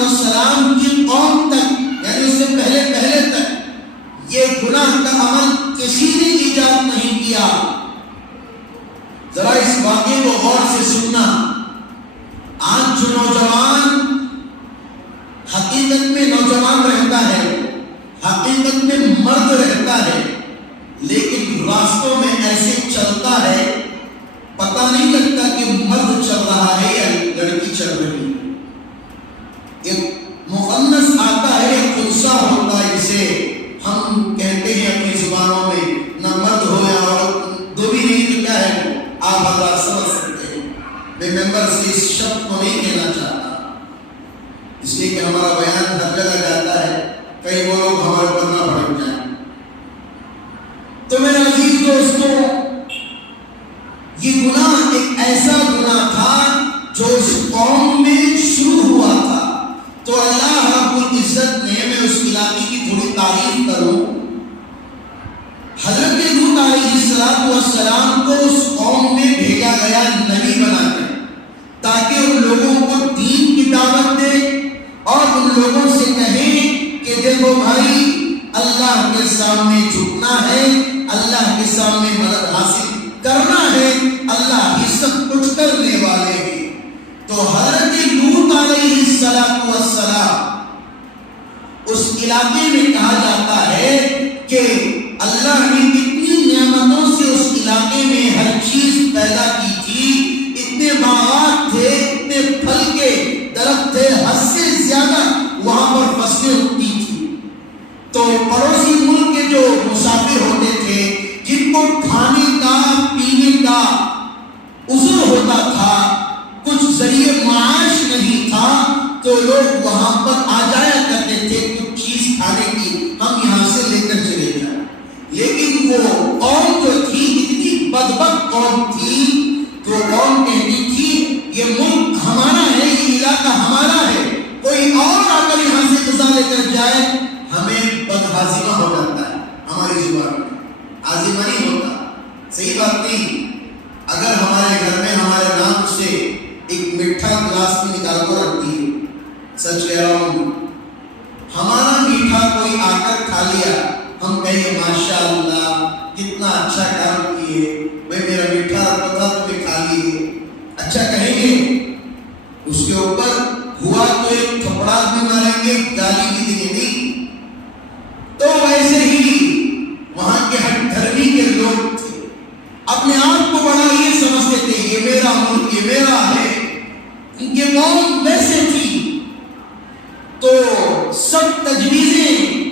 السلام کی قوم تک، یعنی اس سے پہلے تک یہ گناہ کا عمل کسی نے ایجاد نہیں کیا۔ ذرا اس واقعے کو غور سے سننا۔ آج جو نوجوان حقیقت میں نوجوان رہتا ہے، حقیقت میں مرد رہتا ہے لیکن راستوں میں ایسے چلتا ہے پتہ نہیں لگتا کہ مرد چل رہا ہے یا لڑکی چل رہی ہے۔ ایک مؤنث آتا ہے، ایک انثى ہوتا ہے، جسے ہم کہتے ہیں اپنی زبانوں میں، نہ مرد ہو یا عورت، دو بھی نہیں تو کیا ہے، آپ حضرات سمجھ سکتے ہیں۔ میں ممبر سے اس شبد کو نہیں کہنا چاہتا اس لیے کہ ہمارا بیان ہر جگہ جاتا ہے، کئی وہ لوگ ہمارے پر نہ بھڑک جائیں۔ تو میرے عزیز دوستوں، یہ گناہ ایک ایسا گناہ تھا جو اس قوم میں شروع ہوا تھا۔ تو اللہ رب العزت نے، میں اس علاقے کی تھوڑی تعریف کروں، حضرت لوط علیہ السلام کو اس قوم میں بھیجا گیا نبی بنا کر، تاکہ ان لوگوں کو دین کی دعوت دے اور ان لوگوں سے کہیں کہ دیکھو بھائی، اللہ کے سامنے جھکنا ہے، اللہ کے سامنے مدد حاصل کرنا ہے، اللہ ہی سب کچھ کرنے والے ہیں۔ تو حضرت لوط علیہ السلام اس علاقے میں کہا جاتا ہے کہ اللہ نے اتنی نعمتوں سے اس علاقے میں ہر چیز پیدا کی تھی، اتنے باغات تھے، اتنے پھل کے درخت تھے، حد سے زیادہ وہاں پر فصلیں اگتی تھی۔ تو پڑوسی ملک کے جو مسافر ہوتے تھے، جن کو کھانے کا پینے کا عذر ہوتا تھا، کچھ ذریعہ معاش نہیں تھا، تو لوگ وہاں پر آ جایا کرتے تھے کچھ چیز کھانے کی، ہم یہاں سے لے کر چلے جائیں۔ لیکن وہ قوم جو تھی اتنی بدبخت قوم تھی، تو قوم کہتی تھی یہ ملک ہمارا ہے، یہ علاقہ ہمارا ہے، کوئی اور آ کر یہاں سے غذا لے کر جائے ہمیں بدہاضمہ ہو جاتا ہے۔ ہماری زبان میں عازمہ نہیں ہوتا، صحیح بات نہیں۔ اگر ہمارے گھر میں ہمارے نام سے ایک میٹھا گلاس میں نکال کر رکھتی ہے، سچ کہہ رہا ہوں، ہمارا میٹھا کوئی آ کر کھا لیا، ہم کہیں ماشاء اللہ کتنا اچھا کام کیے، میں میرا میٹھا رکھا تھا تمہیں کھا لیے، اچھا کہیں گے۔ اس کے اوپر ہوا تو ایک تھپڑا بھی ماریں گے، گالی بھی دیں گے۔ تو ویسے ہی وہاں کے ہٹ دھرمی کے لوگ تھے، اپنے آپ کو بڑا یہ سمجھتے تھے یہ میرا ملک، یہ میرا ہے۔ یہ قوم ویسے تھی تو سب تجویزیں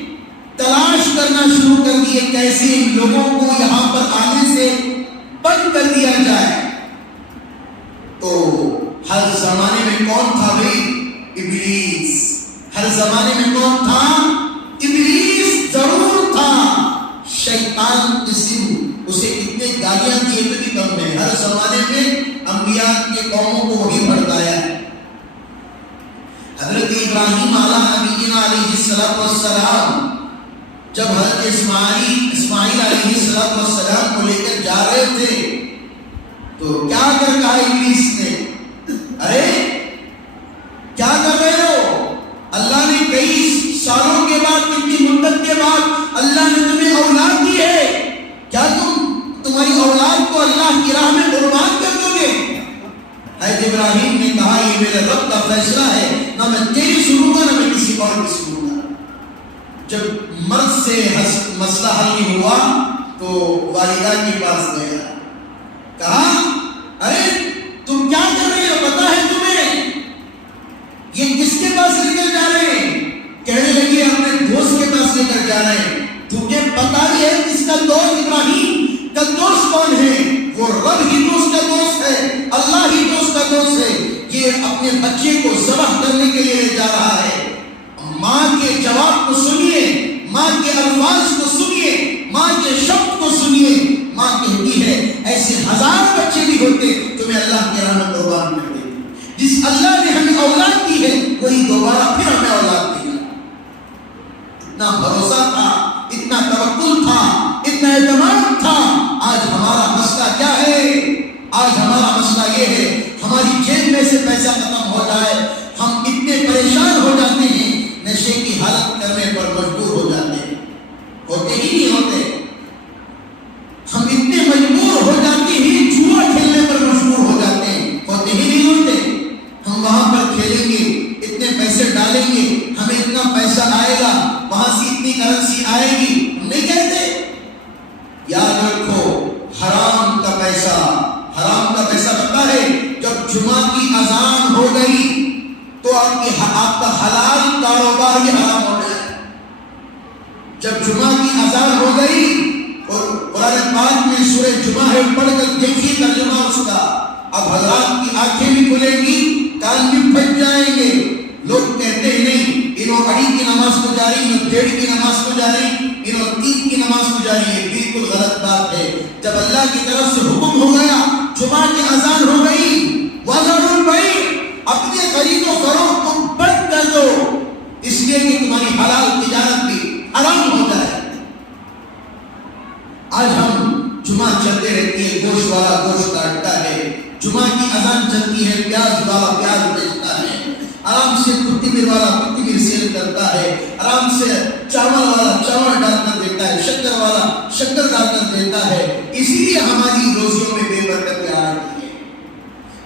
تلاش کرنا شروع کر دیے، کیسے ان لوگوں کو یہاں پر آنے سے بند کر دیا جائے۔ تو ہر زمانے میں کون تھا بھائی؟ ابلیس۔ ہر زمانے میں کون تھا؟ ابلیس ضرور تھا۔ شیطان اسم، اسے کتنے گالیاں دیے تو بھی کم ہے۔ ہر زمانے میں انبیاء کے قوموں کو وہی بھڑکایا ہے۔ حضرت ابراہیم علیہ السلام جب حضرت اسماعیل علیہ السلام کو لے کر جا رہے تھے تو کیا کر کہا ابلیس نے؟ ارے کیا کر رہے ہو؟ اللہ نے کئی سالوں کے بعد، کتنی مدت کے بعد اللہ نے تمہیں اولاد دی ہے، کیا تمہاری اولاد کو اللہ کی راہ میں قربان کر دو گے؟ حضرت ابراہیم نے کہا یہ میرے رب کا فیصلہ ہے، نہ میں تیری سنوں گا نہ میں کسی اور کی سنوں گا۔ جب مرد سے مسئلہ حل نہیں ہوا تو والدہ کے پاس گیا، کہا ارے تم کیا کر رہے ہو، پتا ہے تمہیں یہ کس کے پاس لے کر جا رہے ہیں؟ کہنے لگی اپنے دوست کے پاس لے کر جا رہے ہیں۔ تمہیں پتا بھی ہے کس کا دوست؟ ابراہیم کا دوست کون ہے؟ وہ رب ہی دوست کا دوست ہے، اللہ ہی دوست کا دوست ہے۔ یہ اپنے بچے کو ذبح کرنے کے لیے لے جا رہا ہے۔ ماں کے جواب کو سنیے، ماں کے الفاظ کو سنیے، ماں کے شبد کو سنیے۔ ماں کہتی ہے ایسے ہزار بچے بھی ہوتے تو میں اللہ کے راہ میں قربان کر دیتی۔ جس اللہ نے ہمیں اولاد دی ہے وہی دوبارہ پھر ہمیں اولاد دے گا۔ اتنا بھروسہ تھا، اتنا توکل تھا، اتنا اعتماد تھا۔ آج ہمارا مسئلہ کیا ہے؟ آج ہمارا مسئلہ یہ ہے ہماری جیب میں سے پیسہ ختم ہو جائے، ہم اتنے پریشان ہو جاتے ہیں، نشے کی حالت کرنے پر مجبور ہو جاتے ہیں، ہوتے ہی نہیں ہوتے۔ ہم اتنے مجبور ہو جاتے ہیں، جوا کھیلنے پر مجبور ہو جاتے ہیں، ہوتے ہی نہیں ہوتے۔ ہم وہاں پر کھیلیں گے، اتنے پیسے ڈالیں گے، ہمیں اتنا پیسہ آئے گا، وہاں سے اتنی کرنسی اب حضرات کی آنکھیں بھی کھلیں گی، کان بھی پھٹ جائیں گے. لوگ کہتے ہیں نہیں انہوں اڑی کی نماز کو جا رہی، انہوں ڈیڑھ کی نماز کو جا رہی، انہوں 3 کی نماز کو جا رہی ہے. بالکل غلط بات ہے. جب اللہ کی طرف سے حکم ہو گیا، جمعہ کی اذان ہو گئی، وَذَرُوا الْبَيْعَ، اپنے خرید و فروخت کو بند کر دو، اس لیے کہ تمہاری حلال تجارت بھی حرام ہو جائے. آج ہم جمعہ چلتے رہتی ہے، گوشت والا گوشت کاٹتا ہے، جمعہ کی اذان چلتی ہے، پیاز والا پیاز بیچتا ہے، آرام سے کتبیر والا کتبیر سیل کرتا ہے، آرام سے چاول والا چاول ڈال کر دیتا ہے، شکر والا شکر ڈال کر دیتا ہے. اسی لیے ہماری روزیوں میں بے برکت آ رہی ہے.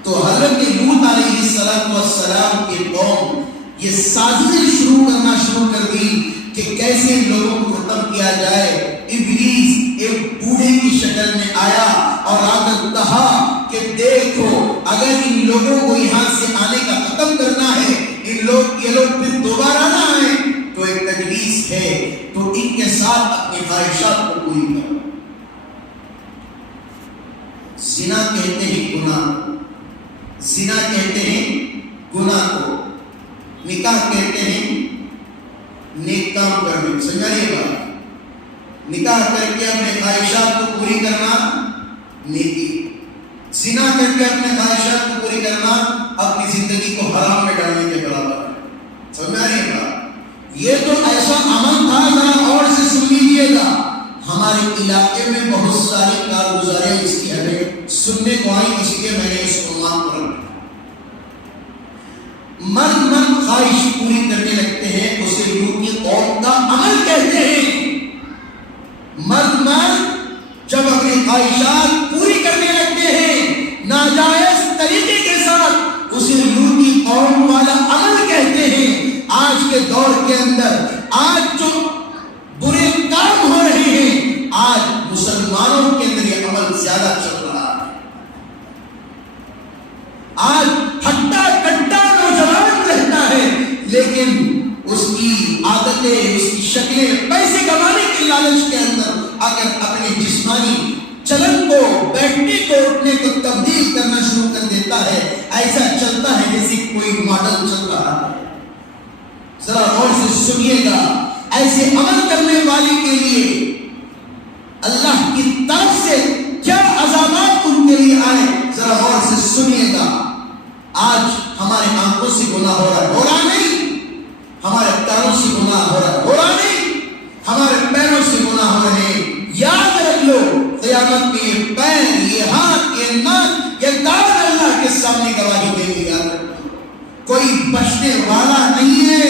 تو حضرت لوط علیہ السلام کی قوم یہ سازشیں شروع کر دی کہ کیسے لوگوں کو ختم کیا جائے. ابلیس ایک بوڑھے کی شکل میں آیا اور آ کر کہا کہ دیکھو اگر ان لوگوں کو یہاں سے آنے کا ختم کرنا ہے، یہ لوگ پھر دوبارہ نہ آئیں تو ایک تجویز ہے، تو ان کے ساتھ اپنی خواہشات کو پوری کرو. زنا کہتے ہیں گناہ، زنا کہتے ہیں گناہ کو، نکاح کہتے ہیں نیک کام کرنے. سمجھائیے بات، نکاح کر کے اپنے خواہشات کو پوری کرنا نیکی، زنا کر کے اپنے خواہشات کو پوری کرنا اپنی زندگی کو حرام میں ڈالنے کے برابر ہے. سمجھائیے بات، یہ تو ایسا عمل تھا، ذرا اور سے سن لیجیے گا. ہمارے علاقے میں بہت ساری کارگزاریاں اس کی ہمیں سننے کو آئی، اس لیے میں نے اس کو عنوان پر رکھا. مرد خواہش پوری کرنے لگتے ہیں، اسے لوگوں کی قوم کا عمل کہتے ہیں. مرد جب اپنی خواہشات پوری کرنے لگتے ہیں ناجائز طریقے کے ساتھ، اسے لوگوں قوم والا عمل کہتے ہیں. آج کے دور کے اندر آج جو برے کام ہو رہے ہیں، آج مسلمانوں کے اندر یہ عمل زیادہ چل رہا ہے. آج ہٹا کٹا نوجوان رہتا ہے، لیکن اس کی عادتیں، اس کی شکلیں پیسے کمانے کے لالچ کے اندر اگر اپنے جسمانی چلن کو، بیٹھنے کو، اٹھنے کو تبدیل کرنا شروع کر دیتا ہے. ایسا چلتا ہے جیسے کوئی ماڈل چل رہا ہے. ذرا غور سے سنیے گا، ایسے عمل کرنے والے کے لیے اللہ کی طرف سے کیا عذابات ان کے لیے آئے، ذرا غور سے سنیے گا. آج ہمارے آنکھوں سے گناہ ہو رہا نہیں، ہمارے پیروں سے گناہ ہو رہا نہیں، ہمارے پیروں سے گناہ ہو رہے ہیں. یاد رکھ لو، قیامت میں یہ پیر، یہ ہاتھ، یہ ناک، یہ داڑھ اللہ کے سامنے گواہی دیں گے. یاد رکھ لو، کوئی بچنے والا نہیں ہے،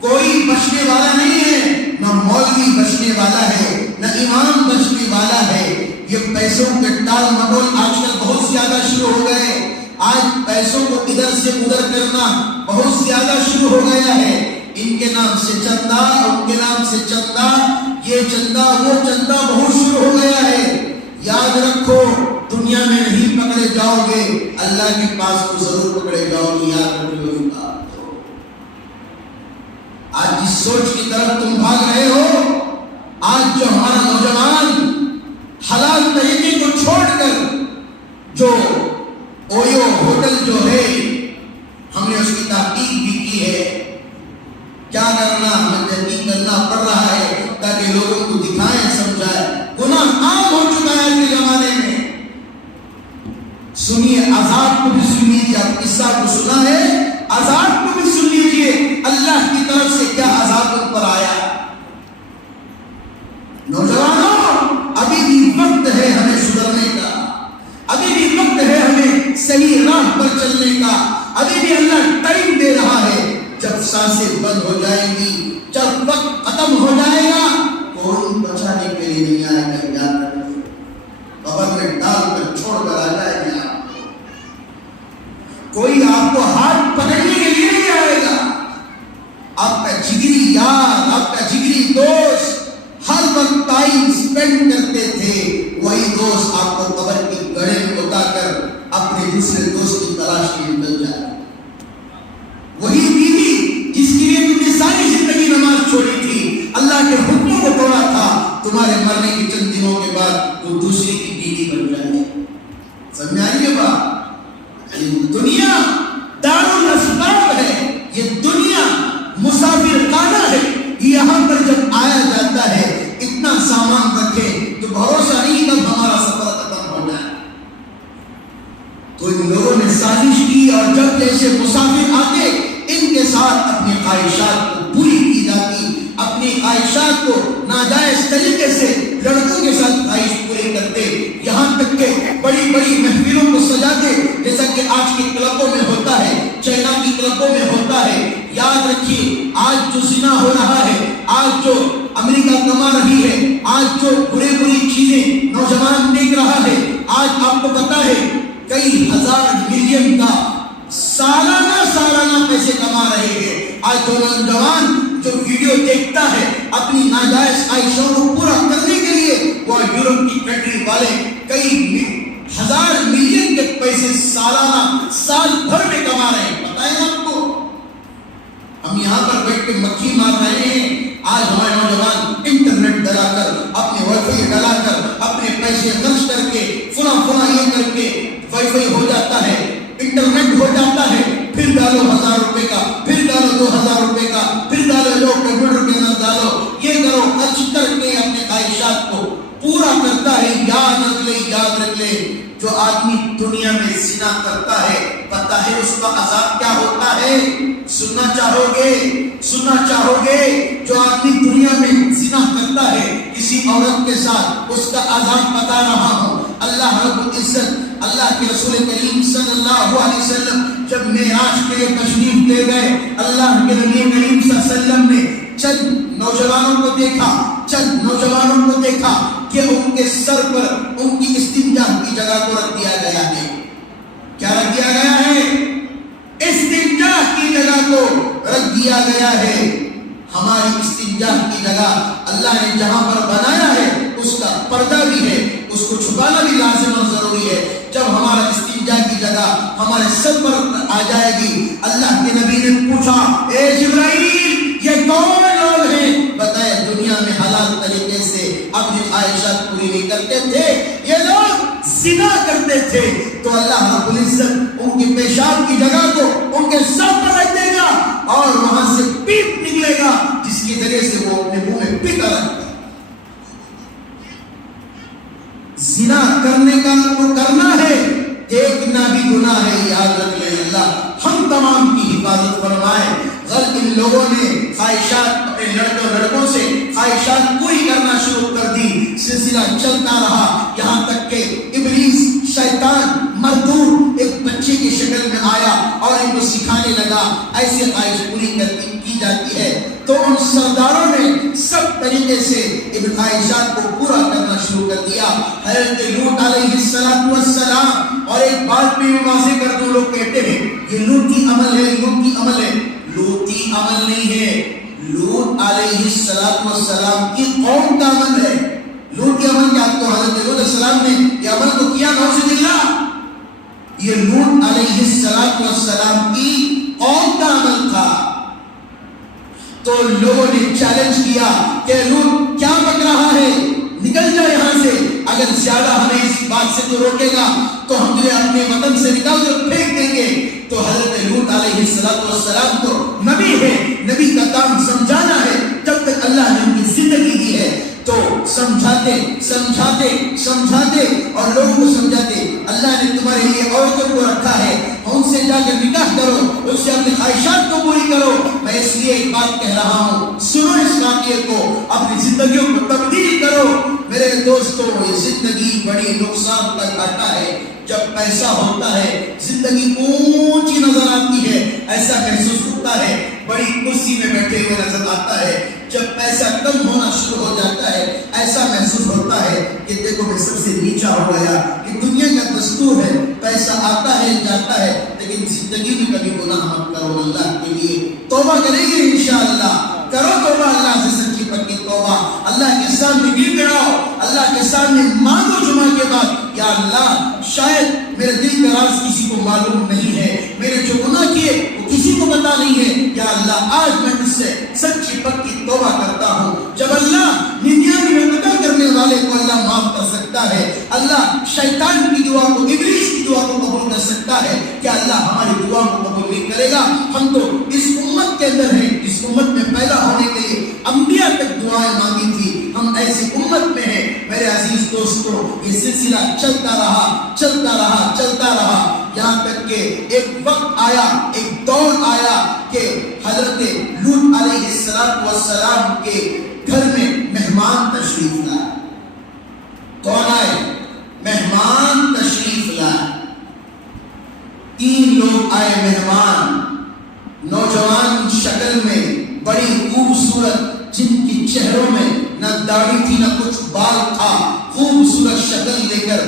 کوئی بچنے والا نہیں ہے. نہ مولوی بچنے والا ہے، نہ امام بچنے والا ہے. یہ پیسوں کے ٹال مٹول آج کل بہت زیادہ شروع ہو گئے. آج پیسوں کو ادھر سے ادھر کرنا بہت زیادہ شروع ہو گیا ہے. ان کے نام سے چندہ، ان کے نام سے چندہ، یہ چندہ وہ چندہ بہت شروع ہو گیا ہے. یاد رکھو، دنیا میں نہیں پکڑے جاؤ گے، اللہ کے پاس تو ضرور پکڑے جاؤ گے. یاد رکھو. آج جس سوچ کی طرف تم بھاگ رہے ہو، آج جو ہمارا نوجوان حلال طریقے کو چھوڑ کر جو اویو ہوٹل جو ہے، ہم نے اس کی تحقیق بھی کی ہے. کیا کرنا، ہمیں تحقیق کرنا پڑ رہا ہے تاکہ لوگوں کو دکھائیں، سمجھائیں. گناہ عام ہو چکا ہے آج کے زمانے میں. سنیے، عذاب کو بھی سن لیجیے. آپ قصہ کو سنا ہے، عذاب کو بھی سن لیجیے. اللہ کی طرف سے کیا عذاب ان پر آیا. نوجوانوں، ابھی بھی وقت ہے ہمیں سدھرنے کا، ابھی بھی وقت ہے ہمیں صحیح راہ پر چلنے کا. ابھی بھی اللہ ٹائم دے رہا ہے. جب سانسیں بند ہو جائیں گی، جب وقت ختم ہو جائے گا، کوئی بچانے کے لیے نہیں آئے گا. یاد رکھیں، قبر میں ڈال کر چھوڑ کر آ جائے گا. کوئی آپ کو ہاتھ پکڑنے کے لیے نہیں آئے گا. آپ کا جگری یار، آپ کا جگری دوست ہر وقت ٹائم سپینڈ کرتے تھے، وہی دوست آپ کو قبر کی گڑھے میں اٹھا کر اپنے دوسرے دوست کی تلاش میں نکل جائے. وہی بیوی جس کے لیے تم نے ساری زندگی نماز چھوڑی تھی، اللہ کے حکموں کو توڑا تھا، تمہارے مرنے کے چند دنوں کے بعد وہ دوسری کی بیوی بن جائے. سمجھ آئی یہ بات؟ رکھیں تو بھروسہ نہیں کب ہمارا سفر ختم ہو جائے. تو ان لوگوں نے سازش کی اور جب جیسے مسافر آتے ان کے ساتھ اپنی خواہشات کو پوری کی جاتی, اپنی خواہشات کو ناجائز طریقے سے لڑکوں کے ساتھ خواہش پوری کرتے, یہاں تک کہ بڑی بڑی محفلوں کو سجاتے جیسا کہ آج کے کلبوں میں ہوتا ہے, چائنا کی کلبوں میں ہوتا ہے. یاد رکھیے آج جو زنا ہو رہا ہے, آج جو امریکہ کما رہی ہے, آج جو بری چیزیں نوجوان دیکھ رہا ہے, آج آپ کو پتا ہے کئی ہزار ملین کا سالانہ پیسے کما رہے ہیں. آج جو نوجوان جو ویڈیو دیکھتا ہے اپنی ناجائز خواہشوں کو پورا کرنے کے لیے وہ یورپ کی کنٹری والے کئی ہزار ملین کے پیسے سالانہ سال بھر میں کما رہے ہیں. پتہ ہے آپ کو, ہم یہاں پر بیٹھ کے مکھی مار رہے ہیں. آج ہمارے نوجوان انٹرنیٹ ڈلا کر, اپنے وائی فائی ڈلا کر, اپنے پیسے خرچ کر کے فلاں یہ کر کے وائی فائی ہو جاتا ہے, انٹرنیٹ ہو جاتا ہے, پھر ڈالو 1000 روپے کا, پھر ڈالو 2000 روپے کا, پھر ڈالو لو کمپیوٹر کے اندر ڈالو, یہ کرو, خرچ کر کے اپنے خواہشات کو پورا کرتا ہے. یاد رکھ لے جو آدمی دنیا میں زنا کرتا ہے پتہ ہے اس کا عذاب کیا ہوتا ہے. سننا چاہو گے جو آدمی دنیا میں زنا کرتا ہے کسی عورت کے ساتھ, اس کا عذاب بتا رہا ہوں. اللہ رب العزت, اللہ کے رسول کریم صلی اللہ علیہ وسلم جب معراج کے لیے تشریف لے گئے, اللہ کے نبی کریم صلی اللہ علیہ وسلم نے چند نوجوانوں کو دیکھا کہ ان کے سر پر ان کی استنجا کی جگہ کو رکھ دیا گیا ہے. کیا رکھ دیا گیا ہے؟ استنجا کی جگہ کو رکھ دیا گیا ہے. ہماری استنجا کی جگہ اللہ نے جہاں پر بنایا ہے اس کا پردہ بھی ہے, اس کو چھپانا بھی لازم اور ضروری ہے. جب ہمارا استنجا کی جگہ ہمارے سر پر آ جائے گی, اللہ کے نبی نے پوچھا, اے جبرائیل یہ کون لوگ ہیں؟ بتائے دنیا میں حلال طریقے سے اپنی خواہشات پوری نہیں کرتے تھے, یہ لوگ زنا کرتے تھے. تو اللہ رب العزت ان کی پیشاب کی جگہ کو ان کے سر پر رکھ دے گا اور وہاں سے پیپ نکلے گا جس کی ذریعے سے وہ اپنے منہ میں پیتا رہتا ہے. زنا کرنے کا تو کرنا ہے, دیکھنا بھی گناہ ہے. یاد رکھ لے اللہ ہم تمام کی حفاظت فرمائے. غلط ان لوگوں نے خواہشات اپنے لڑکوں سے خواہشات پوری کرنا شروع کر دی. سلسلہ چلتا رہا یہاں تک کہ ابلیس شیطان مردود ایک بچے کی شکل میں آیا اور ان کو سکھانے لگا ایسے خواہش پوری کی جاتی ہے. تو ان سرداروں نے سب طریقے سے ان خواہشات کو پورا کرنا شروع کر دیا. حضرت لوط علیہ السلام, اور ایک بات بھی واضح کر دو, لوگ کہتے ہیں یہ لوطی عمل ہے. لوطی عمل نہیں ہے, لوط علیہ السلام کی قوم کا عمل ہے. لوطی عمل کیا تو حضرت لوط علیہ السلام نے یہ عمل تو کیا, نعوذ باللہ. یہ لوط علیہ السلام کی قوم کا عمل تھا. تو لوگوں نے چیلنج کیا کہ لوط کیا بک رہا ہے, نکل جا یہاں سے, اگر زیادہ ہمیں اس بات سے تو روکے گا تو ہم تجھے اپنے وطن سے نکال کر پھینک دیں گے. تو حضرت لوط علیہ السلام تو نبی ہے, نبی کا کام سمجھانا ہے. جب تک اللہ نے ان کی زندگی دی ہے تو سمجھاتے اور لوگوں کو سمجھاتے. اللہ نے تمہارے لیے عورتوں کو رکھا ہے, ان سے جا کر نکاح کرو, ان سے اپنی خواہشات کو پوری کرو. میں اس لیے ایک بات کہہ رہا ہوں, سنو اس واقعے کو, اپنی زندگیوں کو تبدیل کرو. میرے دوستوں, یہ زندگی بڑی نقصان کا گھاٹا ہے. جب پیسہ ہوتا ہے زندگی اونچی نظر آتی ہے, ایسا محسوس ہوتا ہے بڑی کرسی میں بیٹھے ہوئے نظر آتا ہے. جب پیسہ کم ہونا شروع ہو جاتا ہے ایسا محسوس ہوتا ہے کہ دیکھو میں سب سے نیچا ہو گیا. یہ دنیا کا دستور ہے, پیسہ آتا ہے جاتا ہے, لیکن زندگی میں کبھی گناہ مت کرو. اللہ کے لیے توبہ کریں گے انشاءاللہ, کرو توبہ, اللہ سے سچی پکی توبہ. اللہ کے سامنے گر گڑاؤ, اللہ کے سامنے مانگو جمعہ کے بعد, یا اللہ شاید میرے دل کا راز کسی کو معلوم نہیں ہے, میرے جو گناہ کیے وہ کسی کو پتا نہیں ہے. یا اللہ آج میں تجھ سے سچی پکی توبہ کرتا ہوں. جب اللہ 99 میں قتل کرنے والے کو اللہ معاف کر سکتا ہے, اللہ شیطان کی دعا کو, ابلیس کی دعا کو قبول کر سکتا ہے, کیا اللہ ہماری دعا کو قبول نہیں کرے گا؟ ہم تو اس امت کے اندر ہیں, اس امت میں پیدا ہونے کے لیے انبیاء تک دعائیں مانگی تھی. ہم ایسی امت میں ہیں. میرے عزیز دوستوں, یہ سلسلہ چلتا رہا یہاں تک کہ ایک وقت آیا, ایک دور آیا کہ حضرت لوط علیہ السلام کے گھر میں مہمان تشریف لائے. کون آئے؟ مہمان تشریف لائے. 3 لوگ آئے مہمان, نوجوان شکل میں, بڑی خوبصورت, جن کی چہروں میں نہ داڑھی تھی نہ کچھ بال تھا, خوبصورت شکل لے کر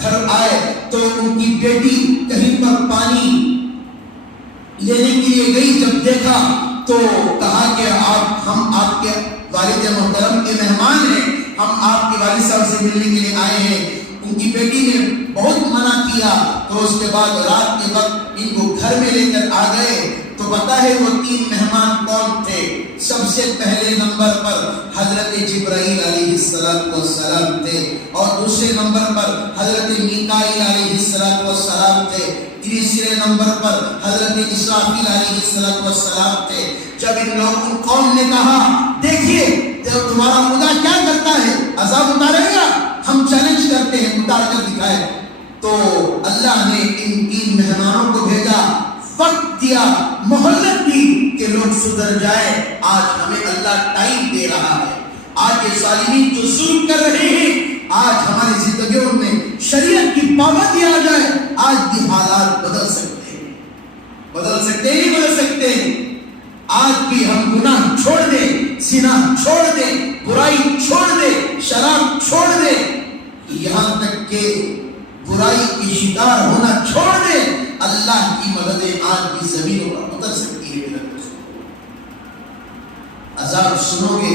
گھر آئے. تو ان کی بیٹی کہیں پر پانی لینے کے لیے گئی, جب دیکھا تو کہا کہ ہم آپ کے والد محترم کے مہمان ہیں, ہم آپ کے والد صاحب سے ملنے کے لیے آئے ہیں. ان کی بیٹی نے بہت منع کیا, تو اس کے بعد رات کے وقت ان کو گھر میں لے کر آ گئے. تو پتہ ہے وہ 3 مہمان کون تھے؟ سب سے پہلے نمبر پر حضرت جبرائیل علیہ السلام تھے, اور دوسرے نمبر پر حضرت میکائیل علیہ السلام تھے, تیسرے نمبر پر حضرت اسرافیل علیہ السلام تھے. جب ان لوگوں قوم نے کہا دیکھیے تمہارا خدا کیا کرتا ہے, عذاب اتارے گا, ہم چیلنج کرتے ہیں, اتار کر دکھائے. تو اللہ نے ان 3 مہمانوں کو بھیجا, وقت دیا, مہلت دی کہ لوگ سدھر جائے. آج ہمیں اللہ ٹائم دے رہا ہے. آج یہ ظالمین جو ظلم کر رہے ہیں, آج ہماری زندگیوں میں شریعت کی پابندی آ جائے, آج بھی حالات بدل سکتے ہیں. نہیں بدل سکتے. آج بھی ہم گناہ چھوڑ دیں, زنا چھوڑ دیں, برائی چھوڑ دیں, شراب چھوڑ دیں, یہاں تک کہ برائی کی شکار ہونا چھوڑ دیں, اللہ کی مددیں آج بھی زمینوں پر اتر سکتی ہے. عذاب سنو گے.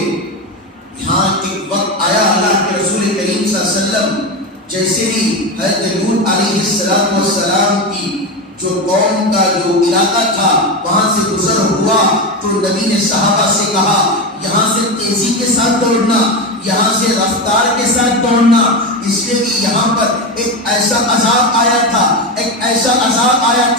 یہاں ایک وقت آیا, اللہ کے رسول کریم صلی اللہ علیہ وسلم جیسے ہی حضرت لوط علیہ السلام کی جو قوم کا جو علاقہ تھا وہاں سے گزر ہوا, تو نبی نے صحابہ سے کہا یہاں سے تیزی کے ساتھ دوڑنا, یہاں سے رفتار کے ساتھ دوڑنا, اس لیے کہ یہاں پر ایک ایسا عذاب آیا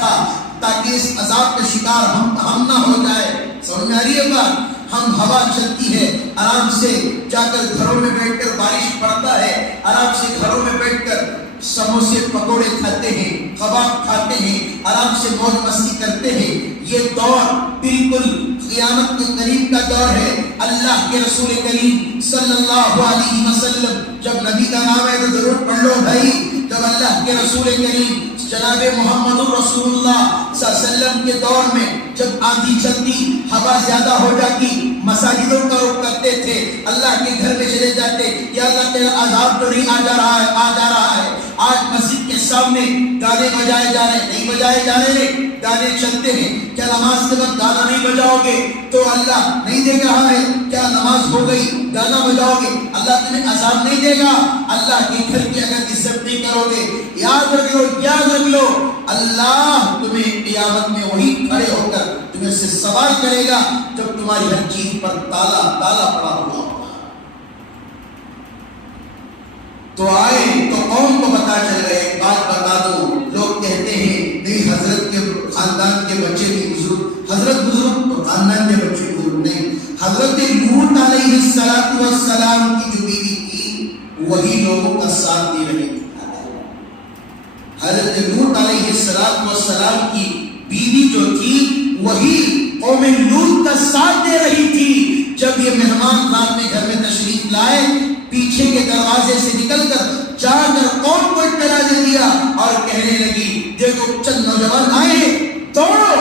تھا تاکہ اس عذاب کا شکار ہم نہ ہو جائے. سمجھ میں آ رہی ہے بات؟ ہم ہوا چلتی ہے, آرام سے جا کر گھروں میں بیٹھ کر, بارش پڑتا ہے, آرام سے گھروں میں بیٹھ کر سموسے پکوڑے کھاتے ہیں, کباب کھاتے ہیں, آرام سے موج مستی کرتے ہیں. یہ دور بالکل قیامت کے قریب کا دور ہے. اللہ کے رسول کریم صلی اللہ علیہ وسلم, جب نبی کا نام ہے تو ضرور پڑھ لو بھائی, جب اللہ کے رسول کریم جناب محمد رسول اللہ صلی اللہ علیہ وسلم کے دور میں جب آندھی چلتی, ہوا زیادہ ہو جاتی, مساجدوں کا رخ کرتے تھے, اللہ کے گھر میں چلے جاتے, یا اللہ تیرا عذاب تو نہیں آ جا رہا ہے. آج مسجد کے سامنے گانے بجائے جا رہے, نہیں بجائے جا رہے, گانے چلتے ہیں. کیا نماز کے وقت گانا نہیں بجاؤ گے تو اللہ نہیں دیکھ رہا ہے؟ کیا نماز ہو گئی گانا بجاؤ گے اللہ تمہیں عذاب نہیں دے گا؟ اللہ کے گھر کی اگر عزت نہیں کرو گے, یاد رکھ لو اللہ تمہیں قیامت میں وہی کھڑے ہو کر تمہیں سے سوال کرے گا جب تمہاری ہر چیز پر تالا پڑا ہوا ہوگا. تو آئے تو قوم کو پتا چل گئے. ایک بات بتا دو, لوگ کہتے ہیں نہیں حضرت کے خاندان کے بچے بھی بزرگ, حضرت بزرگ تو خاندان کے بچے بزرگ نہیں. حضرت لوط علیہ السلام کی جو بیوی تھی وہی لوگوں کا ساتھ دے رہی تھی. حضرت لوط علیہ السلام کی بیوی جو تھی وہی قوم لوط کا ساتھ دے رہی تھی. جب یہ مہمان رات میں گھر میں تشریف لائے, پیچھے کے دروازے سے نکل کر جا کر قوم کو اطلاع دے دیا اور کہنے لگی دیکھو چند نوجوان آئے ہیں, دوڑو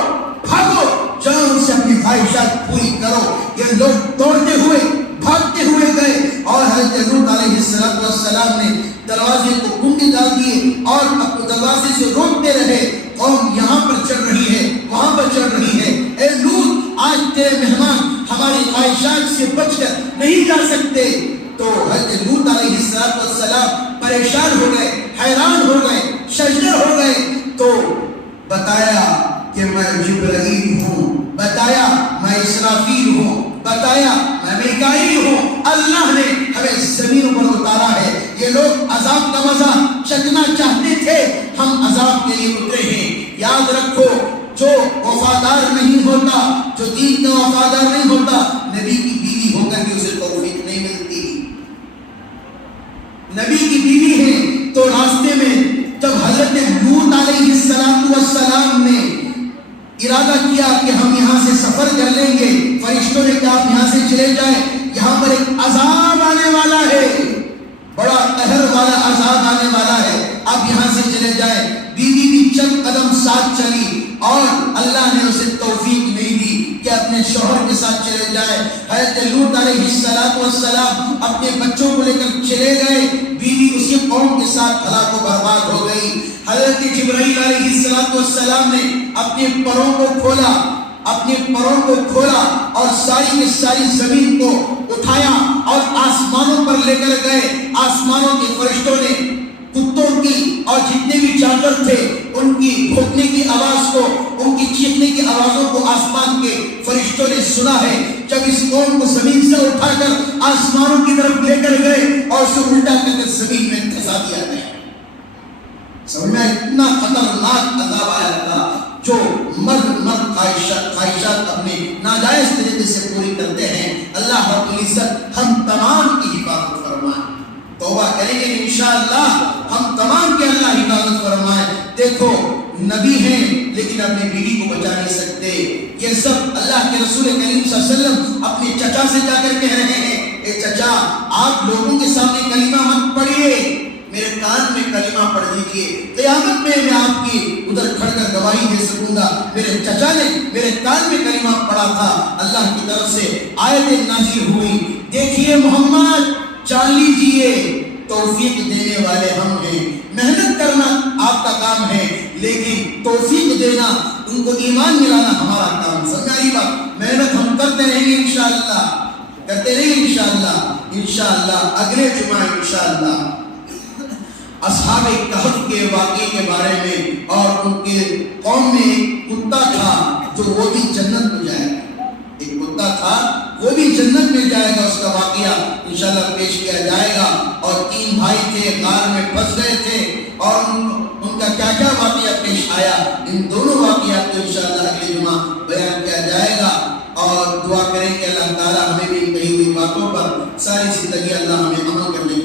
بھاگو, جاؤ ان سے اپنی خواہشات پوری کرو. یہ لوگ دوڑتے ہوئے بھاگتے ہوئے گئے اور حضرت لوط علیہ السلام نے دروازے کو کنڈی ڈال دیے اور اپنے دروازے سے روکتے رہے. قوم یہاں پر چڑھ رہی ہے, وہاں پر چڑھ رہی ہے. اے لوط, آج تیرے مہمان ہماری خواہشات سے بچ کر نہیں جا سکتے. تو حضرت لوط علیہ السلام پریشان ہو گئے, حیران ہو گئے, شجر ہو گئے. تو بتایا کہ میں جبرائیل ہوں, بتایا میں اسرافیل ہوں, بتایا میں میکائیل ہوں. اللہ نے ہمیں زمین پر اتارا ہے. یہ لوگ عذاب کا مزہ چکنا چاہتے تھے, ہم عذاب کے لیے اترے ہیں. یاد رکھو, جو وفادار نہیں ہوتا, جو دین کا وفادار نہیں ہوتا, نبی کی بیوی ہو کر بھی اسے توفیق نہیں ملتی. نبی کی بیوی ہیں، تو راستے میں جب حضرت لوط علیہ السلام نے ارادہ کیا کہ ہم یہاں سے سفر کر لیں گے، فرشتوں نے کہا آپ یہاں سے چلے جائیں، یہاں پر ایک عذاب آنے والا ہے، بڑا قہر والا عذاب آنے والا ہے، آپ یہاں سے چلے جائیں۔ بیوی بھی چند قدم ساتھ چلی اور اللہ نے اسے توفیق نہیں دی کہ اپنے شوہر کے ساتھ چلے جائے۔ حضرت لوط علیہ السلام اپنے بچوں کو لے کر چلے گئے، بیوی اسی قوم کے ساتھ ہلاک و برباد ہو گئی۔ حضرت جبرائیل علیہ السلام نے اپنے پروں کو کھولا اور ساری کی ساری زمین کو اٹھایا اور آسمانوں پر لے کر گئے۔ آسمانوں کے فرشتوں نے کتوں کی اور جتنے بھی جانور تھے ان کی بھونکنے کی آواز کو، ان کی چیخنے کی آوازوں کو آسمان کے فرشتوں نے سنا ہے۔ جب اس قوم کو زمین سے اٹھا کر آسمانوں کی طرف لے کر گئے اور اسے الٹا کر زمین میں دھسا دیا گیا، سمجھ میں اتنا خطرناک عذاب آیا تھا۔ جو مرد خواہشات اپنے ناجائز طریقے سے پوری کرتے ہیں، اللہ رب العزت ہم تمام کی حفاظت فرمائے۔ توبہ کریں گے انشاءاللہ، ہم تمام کے اللہ حفاظت فرمائے۔ دیکھو نبی ہیں لیکن اپنی بیوی کو بچا نہیں سکتے، یہ سب اللہ کے رسول کریم صلی اللہ علیہ وسلم اپنے چچا سے جا کر کہہ رہے ہیں، اے چچا آپ لوگوں کے سامنے کلمہ مت پڑھیے، میرے کان میں کلمہ پڑھ دیجئے، قیامت میں آپ کی ادھر کھڑ کر گواہی دے سکوں گا میرے چچا نے میرے کان میں کلمہ پڑھا تھا۔ اللہ کی طرف سے آیت نازل ہوئی، دیکھیے محمد جان لیجئے توفیق دینے والے ہم ہیں، محنت کرنا آپ کا کام ہے لیکن توفیق دینا، ان کو ایمان ملانا ہمارا کام۔ سمجھا یہ بات؟ محنت ہم کرتے رہیں گے انشاءاللہ، کرتے رہیں گے انشاءاللہ اگلے جمعہ انشاءاللہ اصحاب کہف کے واقعے کے بارے میں، اور ان کے قوم میں ایک کتا تھا جو وہ بھی جنت میں جائے گا، ایک کتا تھا وہ بھی جنت میں جائے گا، اس کا واقعہ انشاءاللہ پیش کیا جائے گا۔ اور 3 بھائی تھے، غار میں پھنس گئے تھے، اور ان کا کیا کیا واقعہ پیش آیا، ان دونوں واقعات کو انشاءاللہ اگلے جمعہ بیان کیا جائے گا۔ اور دعا کریں کہ اللہ تعالیٰ ہمیں بھی کہی ہوئی باتوں پر ساری زندگی اللہ ہمیں عمل کرنے